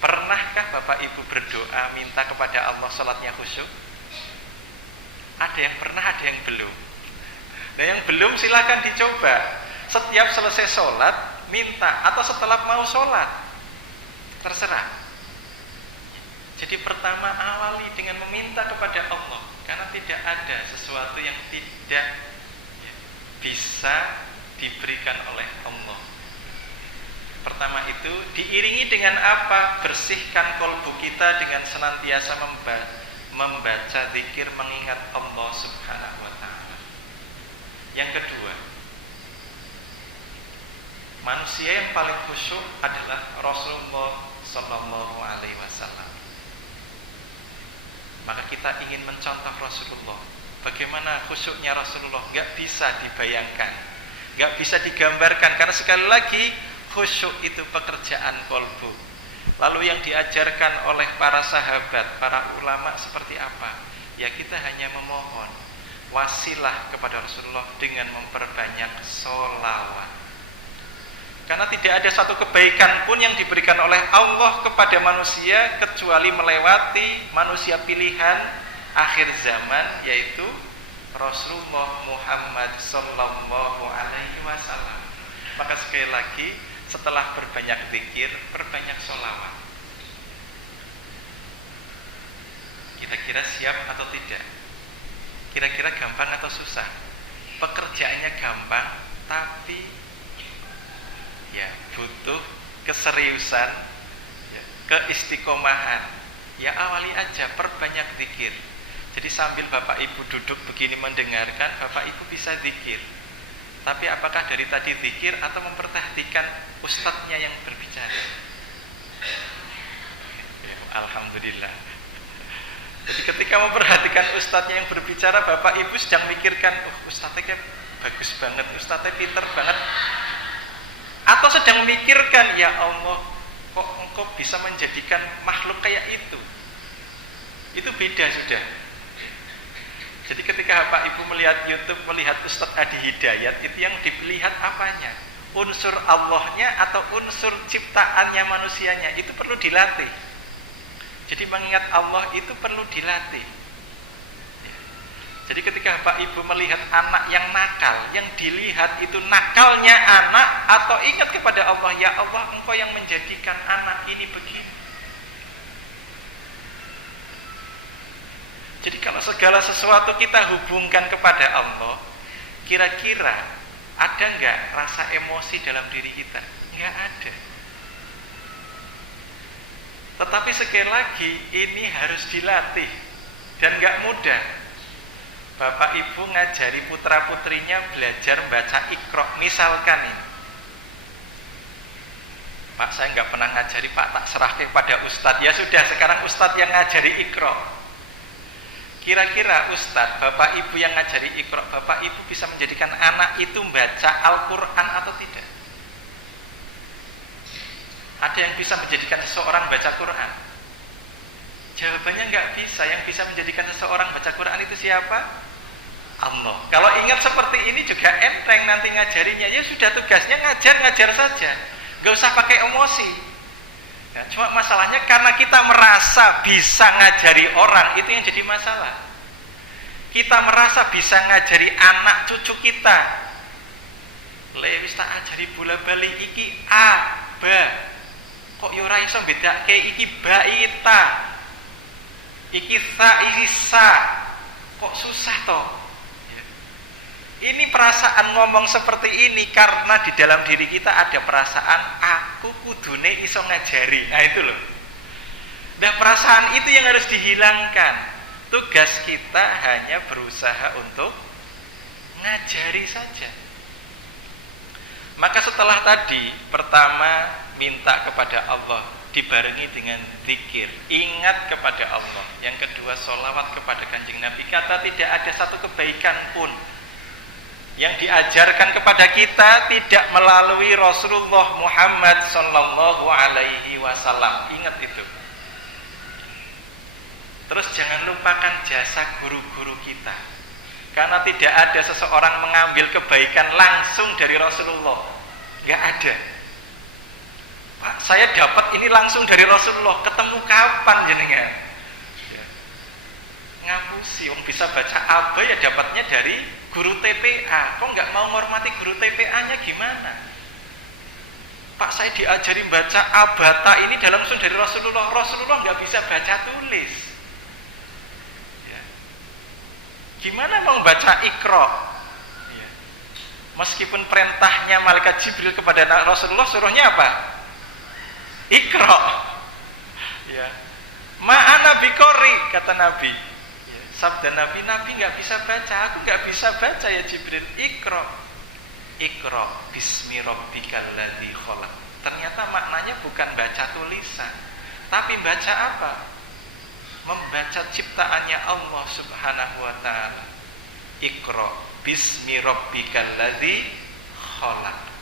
Pernahkah Bapak Ibu berdoa minta kepada Allah salatnya khusyuk? Ada yang pernah, ada yang belum. Nah, yang belum silakan dicoba. Setiap selesai sholat minta, atau setelah mau sholat, terserah. Jadi pertama awali dengan meminta kepada Allah, karena tidak ada sesuatu yang tidak bisa diberikan oleh Allah. Pertama itu diiringi dengan apa? Bersihkan kolbu kita dengan senantiasa membaca zikir, mengingat Allah Subhanahu wa taala. Yang kedua, manusia yang paling khusyuk adalah Rasulullah sallallahu alaihi wasallam. Maka kita ingin mencontoh Rasulullah. Bagaimana khusyuknya Rasulullah? Gak bisa dibayangkan, gak bisa digambarkan. Karena sekali lagi khusyuk itu pekerjaan kolbu. Lalu yang diajarkan oleh para sahabat, para ulama seperti apa? Ya kita hanya memohon wasilah kepada Rasulullah dengan memperbanyak sholawat. Karena tidak ada satu kebaikan pun yang diberikan oleh Allah kepada manusia kecuali melewati manusia pilihan akhir zaman, yaitu Rasulullah Muhammad sallallahu alaihi wasallam. Maka sekali lagi, setelah berbanyak zikir, berbanyak sholawat. Kira-kira siap atau tidak? Kira-kira gampang atau susah? Pekerjaannya gampang, tapi ya butuh keseriusan, ya, keistiqomahan. Ya awali aja, perbanyak zikir. Jadi sambil Bapak Ibu duduk begini mendengarkan, Bapak Ibu bisa zikir. Tapi apakah dari tadi zikir atau memperhatikan ustadznya yang berbicara? Alhamdulillah. Jadi ketika memperhatikan ustadznya yang berbicara, Bapak Ibu sedang mikirkan, oh ustadznya bagus banget, ustadznya pinter banget. Atau sedang memikirkan, ya Allah, kok engkau bisa menjadikan makhluk kayak itu? Itu beda sudah. Jadi ketika Bapak Ibu melihat YouTube, melihat Ustadz Adi Hidayat, itu yang dilihat apanya? Unsur Allahnya atau unsur ciptaannya manusianya, itu perlu dilatih. Jadi mengingat Allah itu perlu dilatih. Jadi ketika Bapak Ibu melihat anak yang nakal, yang dilihat itu nakalnya anak, atau ingat kepada Allah, ya Allah, engkau yang menjadikan anak ini begini. Jadi kalau segala sesuatu kita hubungkan kepada Allah, kira-kira ada enggak rasa emosi dalam diri kita? Enggak ada. Tetapi sekali lagi, ini harus dilatih dan enggak mudah. Bapak Ibu ngajari putra putrinya belajar baca Iqra, misalkan ini. Pak, saya enggak pernah ngajari, Pak, tak serahkan pada Ustadz. Ya sudah, sekarang Ustadz yang ngajari Iqra. Kira-kira Ustadz, Bapak Ibu yang ngajari Iqra, Bapak Ibu bisa menjadikan anak itu baca Al-Quran atau tidak? Ada yang bisa menjadikan seseorang baca Quran? Jawabannya nggak bisa. Yang bisa menjadikan seseorang baca Quran itu siapa? Allah. Kalau ingat seperti ini juga enteng nanti ngajarinya. Ya sudah, tugasnya ngajar saja. Nggak usah pakai emosi. Ya, cuma masalahnya karena kita merasa bisa ngajari orang, itu yang jadi masalah. Kita merasa bisa ngajari anak cucu kita. Wis tak ajari bola bali iki A, ba. Kok yo ora iso bedake iki ba iki ta. Iki sa iki sa. Kok susah toh? Ini perasaan ngomong seperti ini karena di dalam diri kita ada perasaan aku kudune iso ngajari. Nah itu loh. Nah perasaan itu yang harus dihilangkan. Tugas kita hanya berusaha untuk ngajari saja. Maka setelah tadi pertama minta kepada Allah dibarengi dengan zikir, ingat kepada Allah. Yang kedua sholawat kepada Kanjeng Nabi. Kata tidak ada satu kebaikan pun yang diajarkan kepada kita tidak melalui Rasulullah Muhammad sallallahu alaihi wasallam. Ingat itu. Terus jangan lupakan jasa guru-guru kita. Karena tidak ada seseorang mengambil kebaikan langsung dari Rasulullah. Enggak ada. Pak, saya dapat ini langsung dari Rasulullah. Ketemu kapan jenengan? Ngapusi, wong bisa baca apa ya dapatnya dari guru TPA. Kok nggak mau menghormati guru TPA-nya gimana? Pak, saya diajari baca abata ini langsung dari Rasulullah. Rasulullah nggak bisa baca tulis. Ya. Gimana mau baca Iqra? Ya. Meskipun perintahnya malaikat Jibril kepada Rasulullah, suruhnya apa? Iqra. Ya. Ma'ana biqori, kata Nabi. Sabda Nabi nggak bisa baca, aku nggak bisa baca ya Jibril. Iqra bismi rabbikal ladzi khalaq. Ternyata maknanya bukan baca tulisan, tapi baca apa? Membaca ciptaannya Allah Subhanahu wa taala. Iqra bismi rabbikal ladzi khalaq.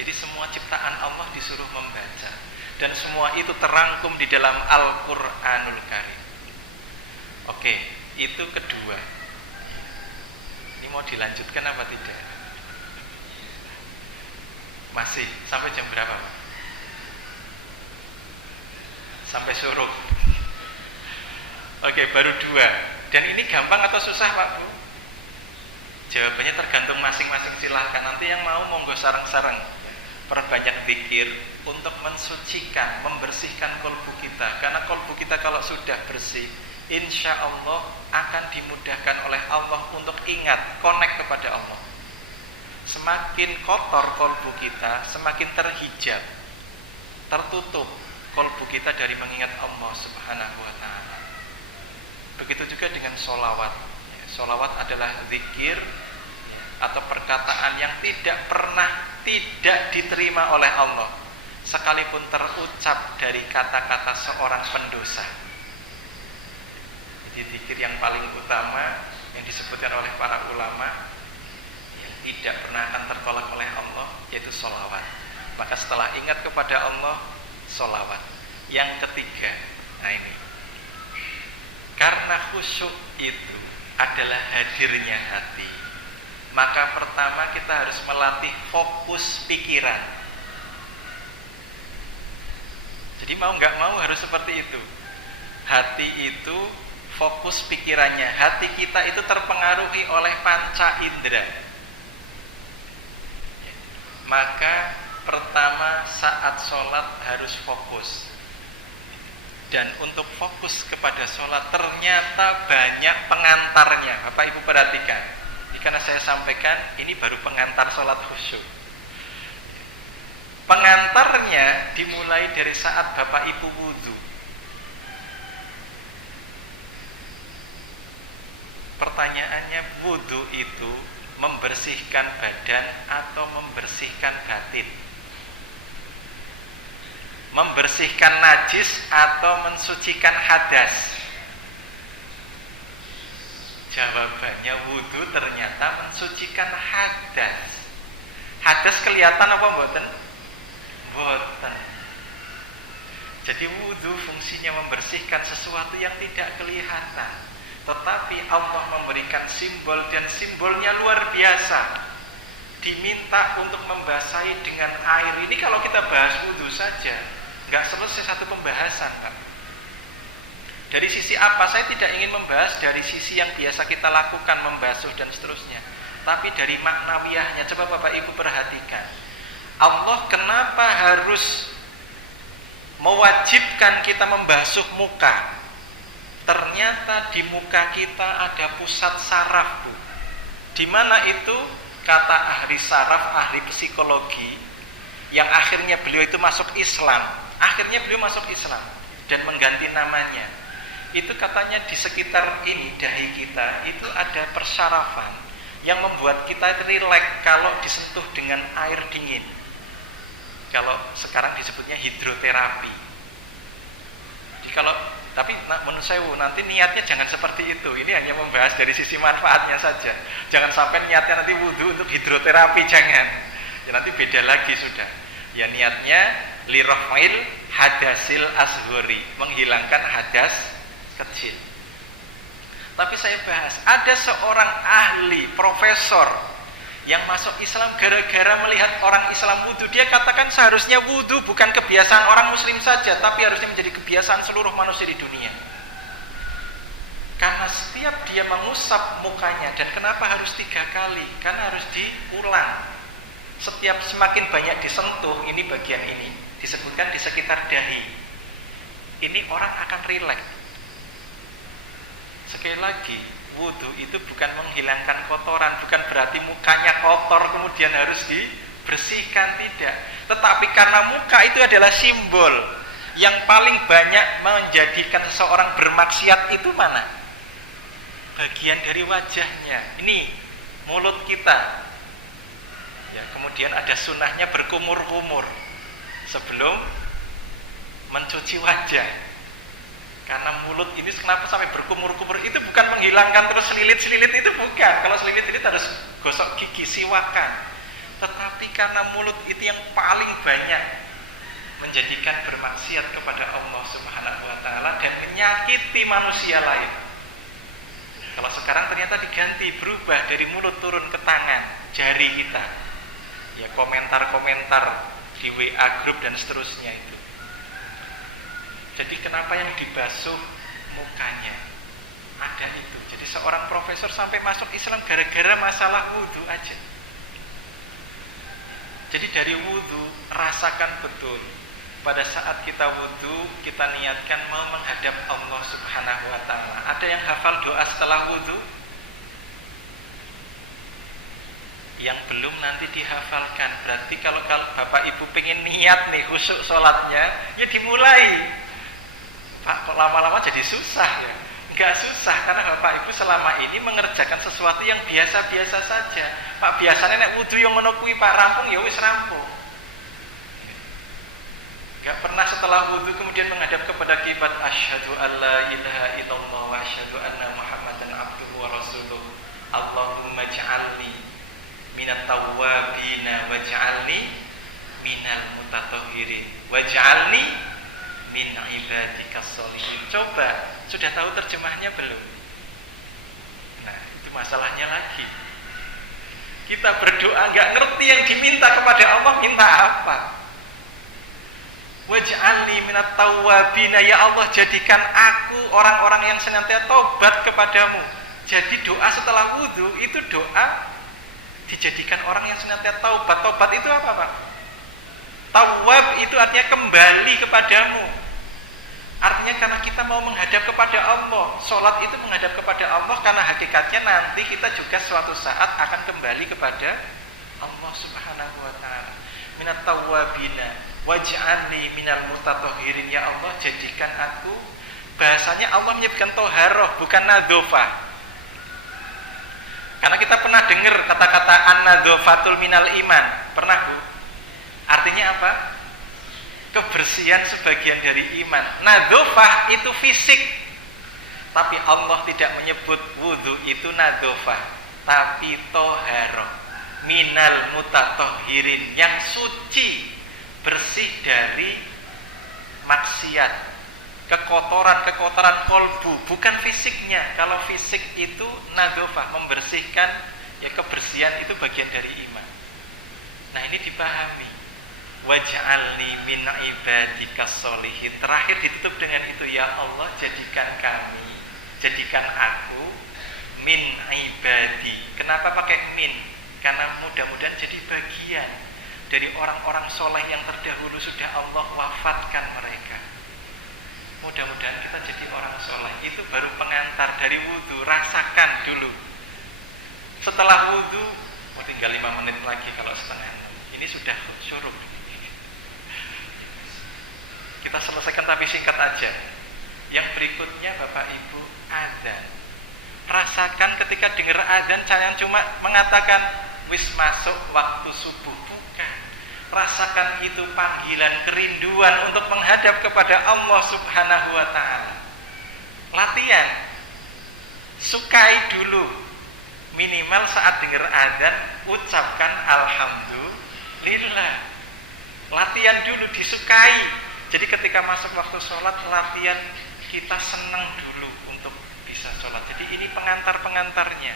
Jadi semua ciptaan Allah disuruh membaca, dan semua itu terangkum di dalam Al-Qur'anul Karim. Oke, itu kedua. Ini mau dilanjutkan apa tidak? Masih, sampai jam berapa? Sampai suruh. Oke, baru dua. Dan ini gampang atau susah Pak Bu? Jawabannya tergantung masing-masing, silahkan. Nanti yang mau monggo sareng-sareng. Perbanyak zikir untuk mensucikan, membersihkan kolbu kita. Karena kolbu kita kalau sudah bersih, insya Allah akan dimudahkan oleh Allah untuk ingat, connect kepada Allah. Semakin kotor kolbu kita, semakin terhijab, tertutup kolbu kita dari mengingat Allah Subhanahu wa ta'ala. Begitu juga dengan sholawat. Sholawat adalah zikir atau perkataan yang tidak pernah tidak diterima oleh Allah, sekalipun terucap dari kata-kata seorang pendosa. Zikir yang paling utama yang disebutkan oleh para ulama yang tidak pernah akan tertolak oleh Allah yaitu sholawat. Maka setelah ingat kepada Allah, sholawat. Yang ketiga, nah ini, karena khusyuk itu adalah hadirnya hati, maka pertama kita harus melatih fokus pikiran. Jadi mau nggak mau harus seperti itu. Hati itu fokus pikirannya. Hati kita itu terpengaruhi oleh panca indera. Maka pertama saat sholat harus fokus. Dan untuk fokus kepada sholat ternyata banyak pengantarnya. Bapak Ibu perhatikan. Ini karena saya sampaikan ini baru pengantar sholat khusyuk. Pengantarnya dimulai dari saat Bapak Ibu wudhu. Pertanyaannya, wudhu itu membersihkan badan atau membersihkan batin? Membersihkan najis atau mensucikan hadas? Jawabannya wudhu ternyata mensucikan hadas. Hadas kelihatan apa mboten? Mboten. Jadi wudhu fungsinya membersihkan sesuatu yang tidak kelihatan, tetapi Allah memberikan simbol, dan simbolnya luar biasa. Diminta untuk membasahi dengan air. Ini kalau kita bahas wudhu saja nggak selesai satu pembahasan, Pak. Dari sisi apa? Saya tidak ingin membahas dari sisi yang biasa kita lakukan, membasuh dan seterusnya, tapi dari maknawiyahnya. Coba Bapak Ibu perhatikan, Allah kenapa harus mewajibkan kita membasuh muka? Ternyata di muka kita ada pusat saraf, Bu. Di mana itu? Kata ahli saraf, ahli psikologi, yang akhirnya beliau itu masuk Islam. Akhirnya beliau masuk Islam dan mengganti namanya. Itu katanya di sekitar ini, dahi kita, itu ada persarafan yang membuat kita rileks kalau disentuh dengan air dingin. Kalau sekarang disebutnya hidroterapi. Jadi kalau, tapi menurut saya nanti niatnya jangan seperti itu. Ini hanya membahas dari sisi manfaatnya saja. Jangan sampai niatnya nanti wudhu untuk hidroterapi, jangan. Ya nanti beda lagi sudah. Ya niatnya liraf'il hadasil ashuri, menghilangkan hadas kecil. Tapi saya bahas, ada seorang ahli, profesor yang masuk Islam gara-gara melihat orang Islam wudhu. Dia katakan seharusnya wudhu bukan kebiasaan orang muslim saja, tapi harusnya menjadi kebiasaan seluruh manusia di dunia. Karena setiap dia mengusap mukanya, dan kenapa harus 3 kali? Karena harus diulang. Setiap semakin banyak disentuh, ini bagian ini disebutkan di sekitar dahi, ini orang akan rileks. Sekali lagi, wudhu itu bukan menghilangkan kotoran, bukan berarti mukanya kotor kemudian harus dibersihkan, tidak. Tetapi karena muka itu adalah simbol yang paling banyak menjadikan seseorang bermaksiat, itu mana? Bagian dari wajahnya. Ini mulut kita. Ya, kemudian ada sunnahnya berkumur-kumur sebelum mencuci wajah. Karena mulut ini kenapa sampai berkumur-kumur? Itu bukan menghilangkan terus selilit-selilit, itu bukan. Kalau selilit-selilit harus gosok gigi, siwakan. Tetapi karena mulut itu yang paling banyak menjadikan bermaksiat kepada Allah Subhanahu wa taala dan menyakiti manusia lain. Kalau sekarang ternyata diganti, berubah dari mulut turun ke tangan, jari kita. Ya komentar-komentar di WA grup dan seterusnya itu. Jadi kenapa yang dibasuh mukanya? Ada itu. Jadi seorang profesor sampai masuk Islam gara-gara masalah wudhu aja. Jadi dari wudhu, rasakan betul. Pada saat kita wudhu, kita niatkan mau menghadap Allah Subhanahu wa ta'ala. Ada yang hafal doa setelah wudhu? Yang belum nanti dihafalkan. Berarti kalau Bapak Ibu pengen niat nih khusyuk sholatnya, ya dimulai. Pak, kok lama-lama jadi susah ya? Enggak susah, karena Bapak Ibu selama ini mengerjakan sesuatu yang biasa-biasa saja. Pak, biasanya nek wudhu yang menukui Pak rampung, ya wis rampung. Enggak pernah setelah wudhu kemudian menghadap kepada kiblat, asyhadu alla ilaha illallah wa asyhadu anna muhammadan abduhu wa rasuluh. Allahumma ja'alni minat tawwabina waj'alni minal mutatahhirin waj'alni min ibadikas sholihin. Coba, sudah tahu terjemahnya belum? Nah, itu masalahnya lagi. Kita berdoa nggak ngerti yang diminta kepada Allah, minta apa? Waj'alni minat tawwabina, ya Allah jadikan aku orang-orang yang senantiasa tobat kepadamu. Jadi doa setelah wudhu itu doa dijadikan orang yang senantiasa taubat. Taubat itu apa, Pak? Tawwab itu artinya kembali kepadamu. Artinya karena kita mau menghadap kepada Allah. Sholat itu menghadap kepada Allah karena hakikatnya nanti kita juga suatu saat akan kembali kepada Allah Subhanahu wa ta'ala. Minat tawwabina waj'alni minal mutatahhirin, ya Allah jadikan aku. Bahasanya Allah menyebutkan toharoh, bukan nadhofah. Karena kita pernah dengar kata-kata an-nadhofatul minal iman. Pernah, Bu? Artinya apa? Kebersihan sebagian dari iman. Nadhofah itu fisik. Tapi Allah tidak menyebut wudhu itu nadhofah, tapi toharoh, minal mutatahhirin, yang suci, bersih dari maksiat, kekotoran kolbu, bukan fisiknya. Kalau fisik itu nadofah, membersihkan, ya kebersihan itu bagian dari iman. Nah ini dipahami. Waj'alni min ibadika sholihin. Terakhir ditutup dengan itu, ya Allah jadikan kami, jadikan aku min ibadi. Kenapa pakai min? Karena mudah-mudahan jadi bagian dari orang-orang soleh yang terdahulu sudah Allah wafatkan mereka. Mudah-mudahan kita jadi orang soleh. Itu baru pengantar dari wudhu. Rasakan dulu. Setelah wudhu, tinggal 5 menit lagi kalau setengah 6. Ini sudah syuruk. Kita selesaikan tapi singkat aja. Yang berikutnya Bapak Ibu, adzan. Rasakan ketika dengar adzan, jangan cuma mengatakan wis masuk waktu subuh. Bukan. Rasakan itu panggilan kerinduan untuk menghadap kepada Allah Subhanahu wa ta'ala. Latihan. Sukai dulu. Minimal saat dengar adzan, ucapkan alhamdulillah. Latihan dulu, disukai. Jadi ketika masuk waktu sholat, latihan kita senang dulu untuk bisa sholat. Jadi ini pengantar-pengantarnya.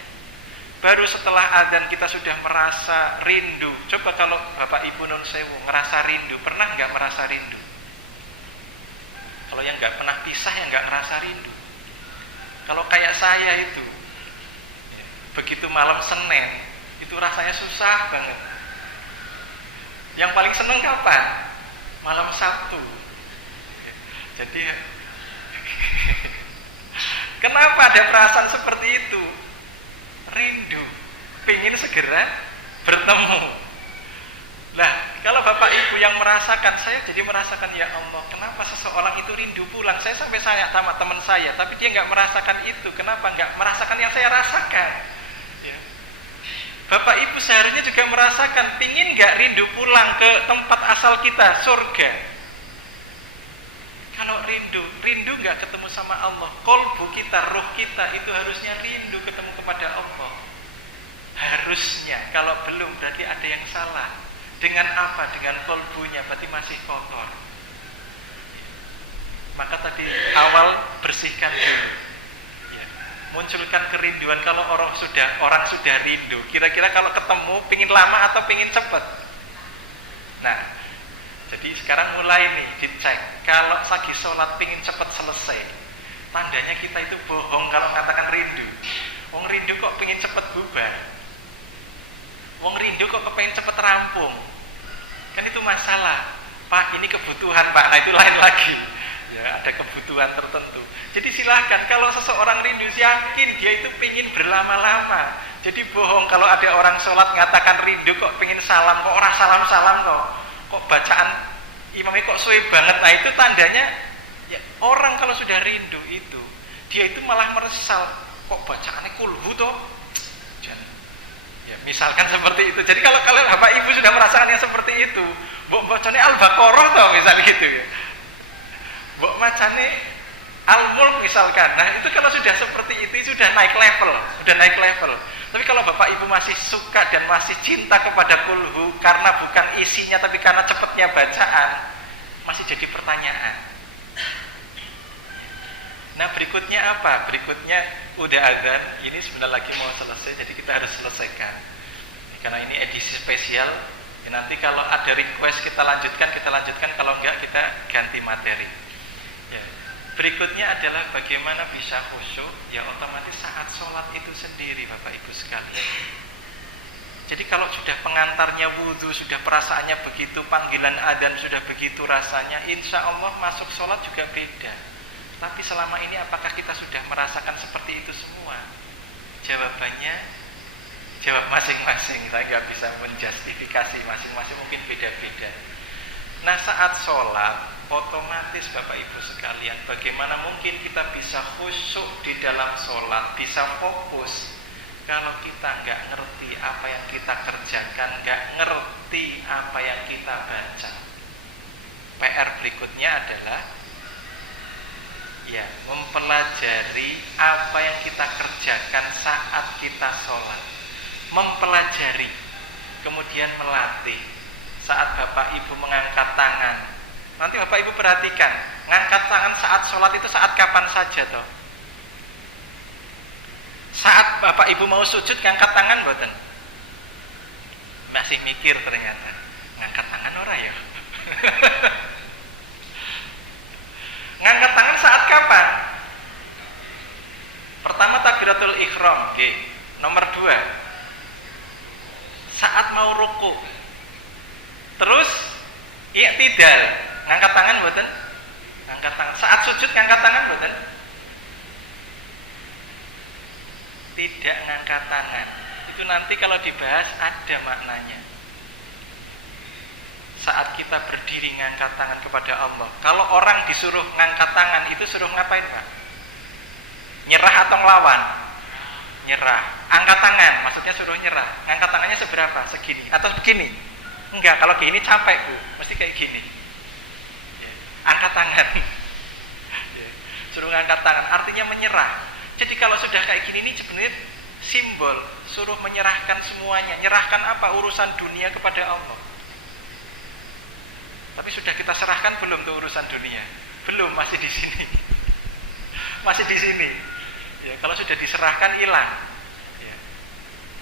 Baru setelah adzan kita sudah merasa rindu. Coba kalau Bapak Ibu Nun Sewu ngerasa rindu, pernah nggak merasa rindu? Kalau yang nggak pernah pisah, yang nggak ngerasa rindu. Kalau kayak saya itu, begitu malam Senin, itu rasanya susah banget. Yang paling seneng kapan? Malam Sabtu. Jadi kenapa ada perasaan seperti itu? Rindu, pingin segera bertemu. Nah, kalau Bapak Ibu yang merasakan, saya jadi merasakan, ya Allah, kenapa seseorang itu rindu pulang? Saya sampai saya sama teman saya, tapi dia nggak merasakan itu. Kenapa nggak merasakan yang saya rasakan? Ya. Bapak Ibu seharusnya juga merasakan, pingin nggak rindu pulang ke tempat asal kita, surga? Kalau rindu nggak ketemu sama Allah, kolbu kita, roh kita itu harusnya rindu ketemu kepada Allah. Harusnya, kalau belum berarti ada yang salah. Dengan apa? Dengan kolbunya, berarti masih kotor. Maka tadi awal bersihkan dulu. Ya. Munculkan kerinduan. Kalau orang sudah rindu, kira-kira kalau ketemu pingin lama atau pingin cepat? Nah, jadi sekarang mulai nih dicek. Kalau lagi sholat pingin cepat selesai, tandanya kita itu bohong kalau katakan rindu. Wong rindu kok pingin cepat bubar. Wong rindu kok pengen cepat rampung. Kan itu masalah. Pak, ini kebutuhan Pak. Nah itu lain lagi. Ya, ada kebutuhan tertentu. Jadi silahkan, kalau seseorang rindu, yakin dia itu pingin berlama-lama. Jadi bohong kalau ada orang sholat ngatakan rindu kok pingin salam, kok orang salam-salam kok bacaan imamnya kok suwe banget. Nah itu tandanya ya, orang kalau sudah rindu itu dia itu malah meresal, kok bacaannya kulhu toh. Ya, misalkan seperti itu. Jadi kalau kalian Bapak Ibu sudah merasakan yang seperti itu, mbok bacane Al-Baqarah toh misalnya gitu ya. Mbok macane Al-Mulk misalkan. Nah itu kalau sudah seperti itu sudah naik level, Tapi kalau Bapak Ibu masih suka dan masih cinta kepada kulhu karena bukan isinya tapi karena cepatnya bacaan, masih jadi pertanyaan. Nah berikutnya apa? Berikutnya udah adzan, ini sebentar lagi mau selesai, jadi kita harus selesaikan. Karena ini edisi spesial, ya nanti kalau ada request kita lanjutkan, kalau enggak kita ganti materi. Ya. Berikutnya adalah bagaimana bisa khusyuk, ya otomatis saat sholat itu sendiri Bapak Ibu sekalian. Jadi kalau sudah pengantarnya wudhu, sudah perasaannya begitu, panggilan adzan sudah begitu rasanya, insya Allah masuk sholat juga beda. Tapi selama ini apakah kita sudah merasakan seperti itu semua? Jawabannya, jawab masing-masing. Saya nggak bisa menjustifikasi, masing-masing mungkin beda-beda. Nah saat sholat, otomatis Bapak Ibu sekalian, bagaimana mungkin kita bisa khusyuk di dalam sholat, bisa fokus, kalau kita nggak ngerti apa yang kita kerjakan, nggak ngerti apa yang kita baca. PR berikutnya adalah ya, mempelajari apa yang kita kerjakan saat kita sholat. Mempelajari, kemudian melatih. Saat Bapak Ibu mengangkat tangan, Nanti Bapak Ibu perhatikan, ngangkat tangan saat sholat itu saat kapan saja toh? Saat Bapak Ibu mau sujud ngangkat tangan mboten? Masih mikir ternyata. Ngangkat tangan ora ya? Ngangkat tangan saat kapan? Pertama takbiratul ihram, nggih. Nomor 2, saat mau ruku. Terus i'tidal, ngangkat tangan mboten? Ngangkat tangan. Saat sujud ngangkat tangan mboten? Tidak ngangkat tangan. Itu nanti kalau dibahas ada maknanya. Saat kita berdiri ngangkat tangan kepada Allah. Kalau orang disuruh ngangkat tangan itu suruh ngapain, Pak? Nyerah atau ngelawan? Nyerah. Angkat tangan, maksudnya suruh nyerah. Ngangkat tangannya seberapa? Segini atau begini? Enggak, kalau gini capek, Bu. Mesti kayak gini. Angkat tangan. Suruh ngangkat tangan, artinya menyerah. Jadi kalau sudah kayak gini ini sebenarnya simbol suruh menyerahkan semuanya. Nyerahkan apa? Urusan dunia kepada Allah. Tapi sudah kita serahkan belum tuh urusan dunia? Belum, masih di sini. Masih di sini. Ya, kalau sudah diserahkan hilang. Ya.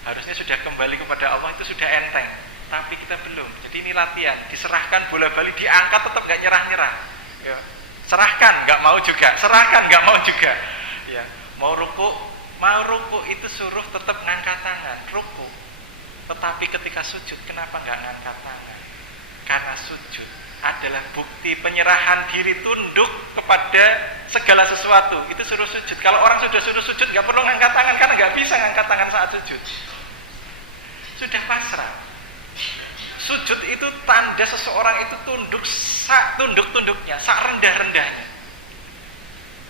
Harusnya sudah kembali kepada Allah, itu sudah enteng. Tapi kita belum. Jadi ini latihan, diserahkan bola-balik, diangkat tetap nggak nyerah-nyerah. Ya. Serahkan, nggak mau juga. Serahkan, nggak mau juga. Ya. Mau ruku itu suruh tetap ngangkat tangan, ruku. Tetapi ketika sujud, kenapa nggak ngangkat tangan? Karena sujud adalah bukti penyerahan diri, tunduk kepada segala sesuatu. Itu suruh sujud. Kalau orang sudah suruh sujud nggak perlu ngangkat tangan, karena nggak bisa ngangkat tangan saat sujud. Sudah pasrah. Sujud itu tanda seseorang itu tunduk, tunduk-tunduknya, sak rendah-rendahnya.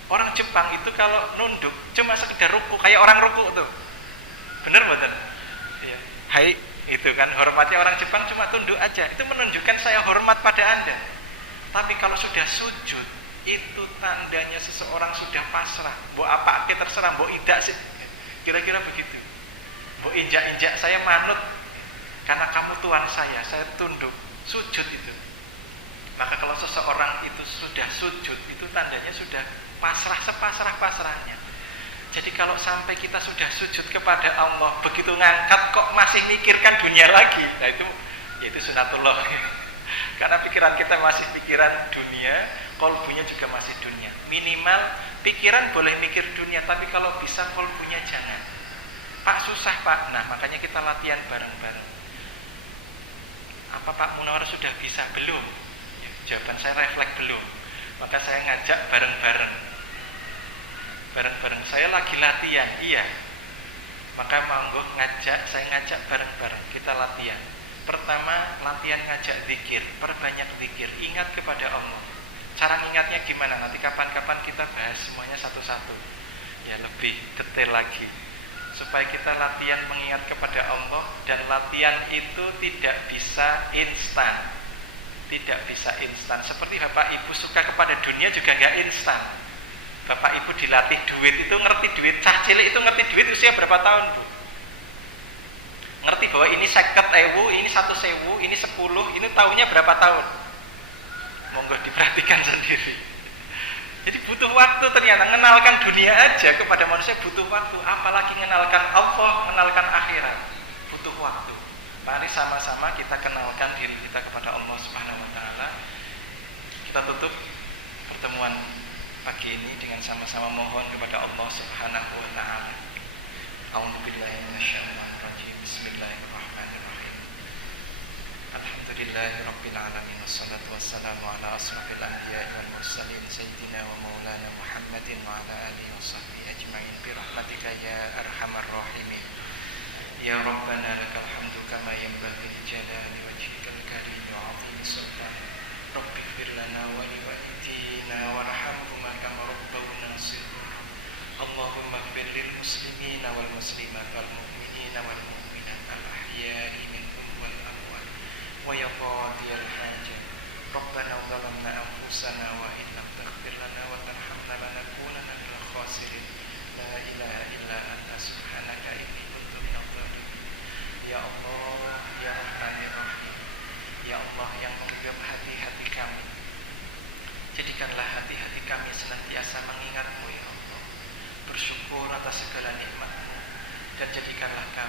Orang Jepang itu kalau nunduk cuma sekedar ruku, kayak orang ruku tuh. Bener betul? Ya. Hai, itu kan hormatnya orang Jepang cuma tunduk aja. Itu menunjukkan saya hormat pada Anda. Tapi kalau sudah sujud, itu tandanya seseorang sudah pasrah. Mbok apa ake terserah, mbok indak sih. Kira-kira begitu. Mbok injak-injak saya manut karena kamu Tuhan saya tunduk. Sujud itu. Maka kalau seseorang itu sudah sujud, itu tandanya sudah pasrah sepasrah-pasrahnya. Jadi kalau sampai kita sudah sujud kepada Allah, begitu ngangkat kok masih mikirkan dunia lagi, nah itu sunatullah. Karena pikiran kita masih pikiran dunia, kolbunya juga masih dunia. Minimal pikiran boleh mikir dunia, tapi kalau bisa kolbunya jangan. Pak susah Pak, nah makanya kita latihan bareng-bareng. Apa Pak Munawar sudah bisa? Belum. Ya, jawaban saya refleks belum. Maka saya ngajak bareng-bareng. Bareng-bareng saya lagi latihan, iya. Maka monggo saya ngajak bareng-bareng, kita latihan. Pertama, latihan ngajak zikir, perbanyak zikir, ingat kepada Allah. Cara ingatnya gimana? Nanti kapan-kapan kita bahas semuanya satu-satu. Ya, lebih detail lagi. Supaya kita latihan mengingat kepada Allah, dan latihan itu tidak bisa instan. Tidak bisa instan. Seperti Bapak Ibu suka kepada dunia juga nggak instan. Bapak Ibu dilatih duit itu ngerti duit, cah cilik itu ngerti duit usia berapa tahun Bu? Ngerti bahwa ini 50.000, ini 100.000, ini 10, ini tahunnya berapa tahun? Monggo diperhatikan sendiri. Jadi butuh waktu ternyata, mengenalkan dunia aja kepada manusia butuh waktu, apalagi mengenalkan Allah, mengenalkan akhirat, butuh waktu. Mari sama-sama kita kenalkan diri kita kepada Allah Subhanahu wa taala. Kita tutup pertemuan pagi ini dengan sama-sama mohon kepada Allah Subhanahu wa taala. A'udzubillahi minasyaitonir rajim. Bismillahirrahmanirrahim. Alhamdulillahirabbil alamin wassalatu wassalamu ala asrofil anbiya'i wal mursalin sayyidina wa maulana Muhammadin wa ala alihi washabbihi ajma'in bi rahmatika ya arhamar rahimin. Ya Rabbana lakal hamdu kama yanbaghi li jalali wajhikal karim wa 'azimi sultanik. Rabbi ighfir lana wa li walidina warhamhuma kama rabbawna shighara. Allahumma ighfir lil muslimina wal muslimat wal mu'minina wal mu'minat al ahya'i minhum wal amwat wa ya qadiyal hajat. Rabbana zalamna anfusana wa in lam taghfir lana wa tarhamna lanakunanna minal khasirin. La ilaha illa anta subhanaka inni kuntu minadh dhalimin. Ya Allah, ya Rahmanir Rahim. Ya Allah yang menggenggam hati-hati kami, dan jadikanlah kami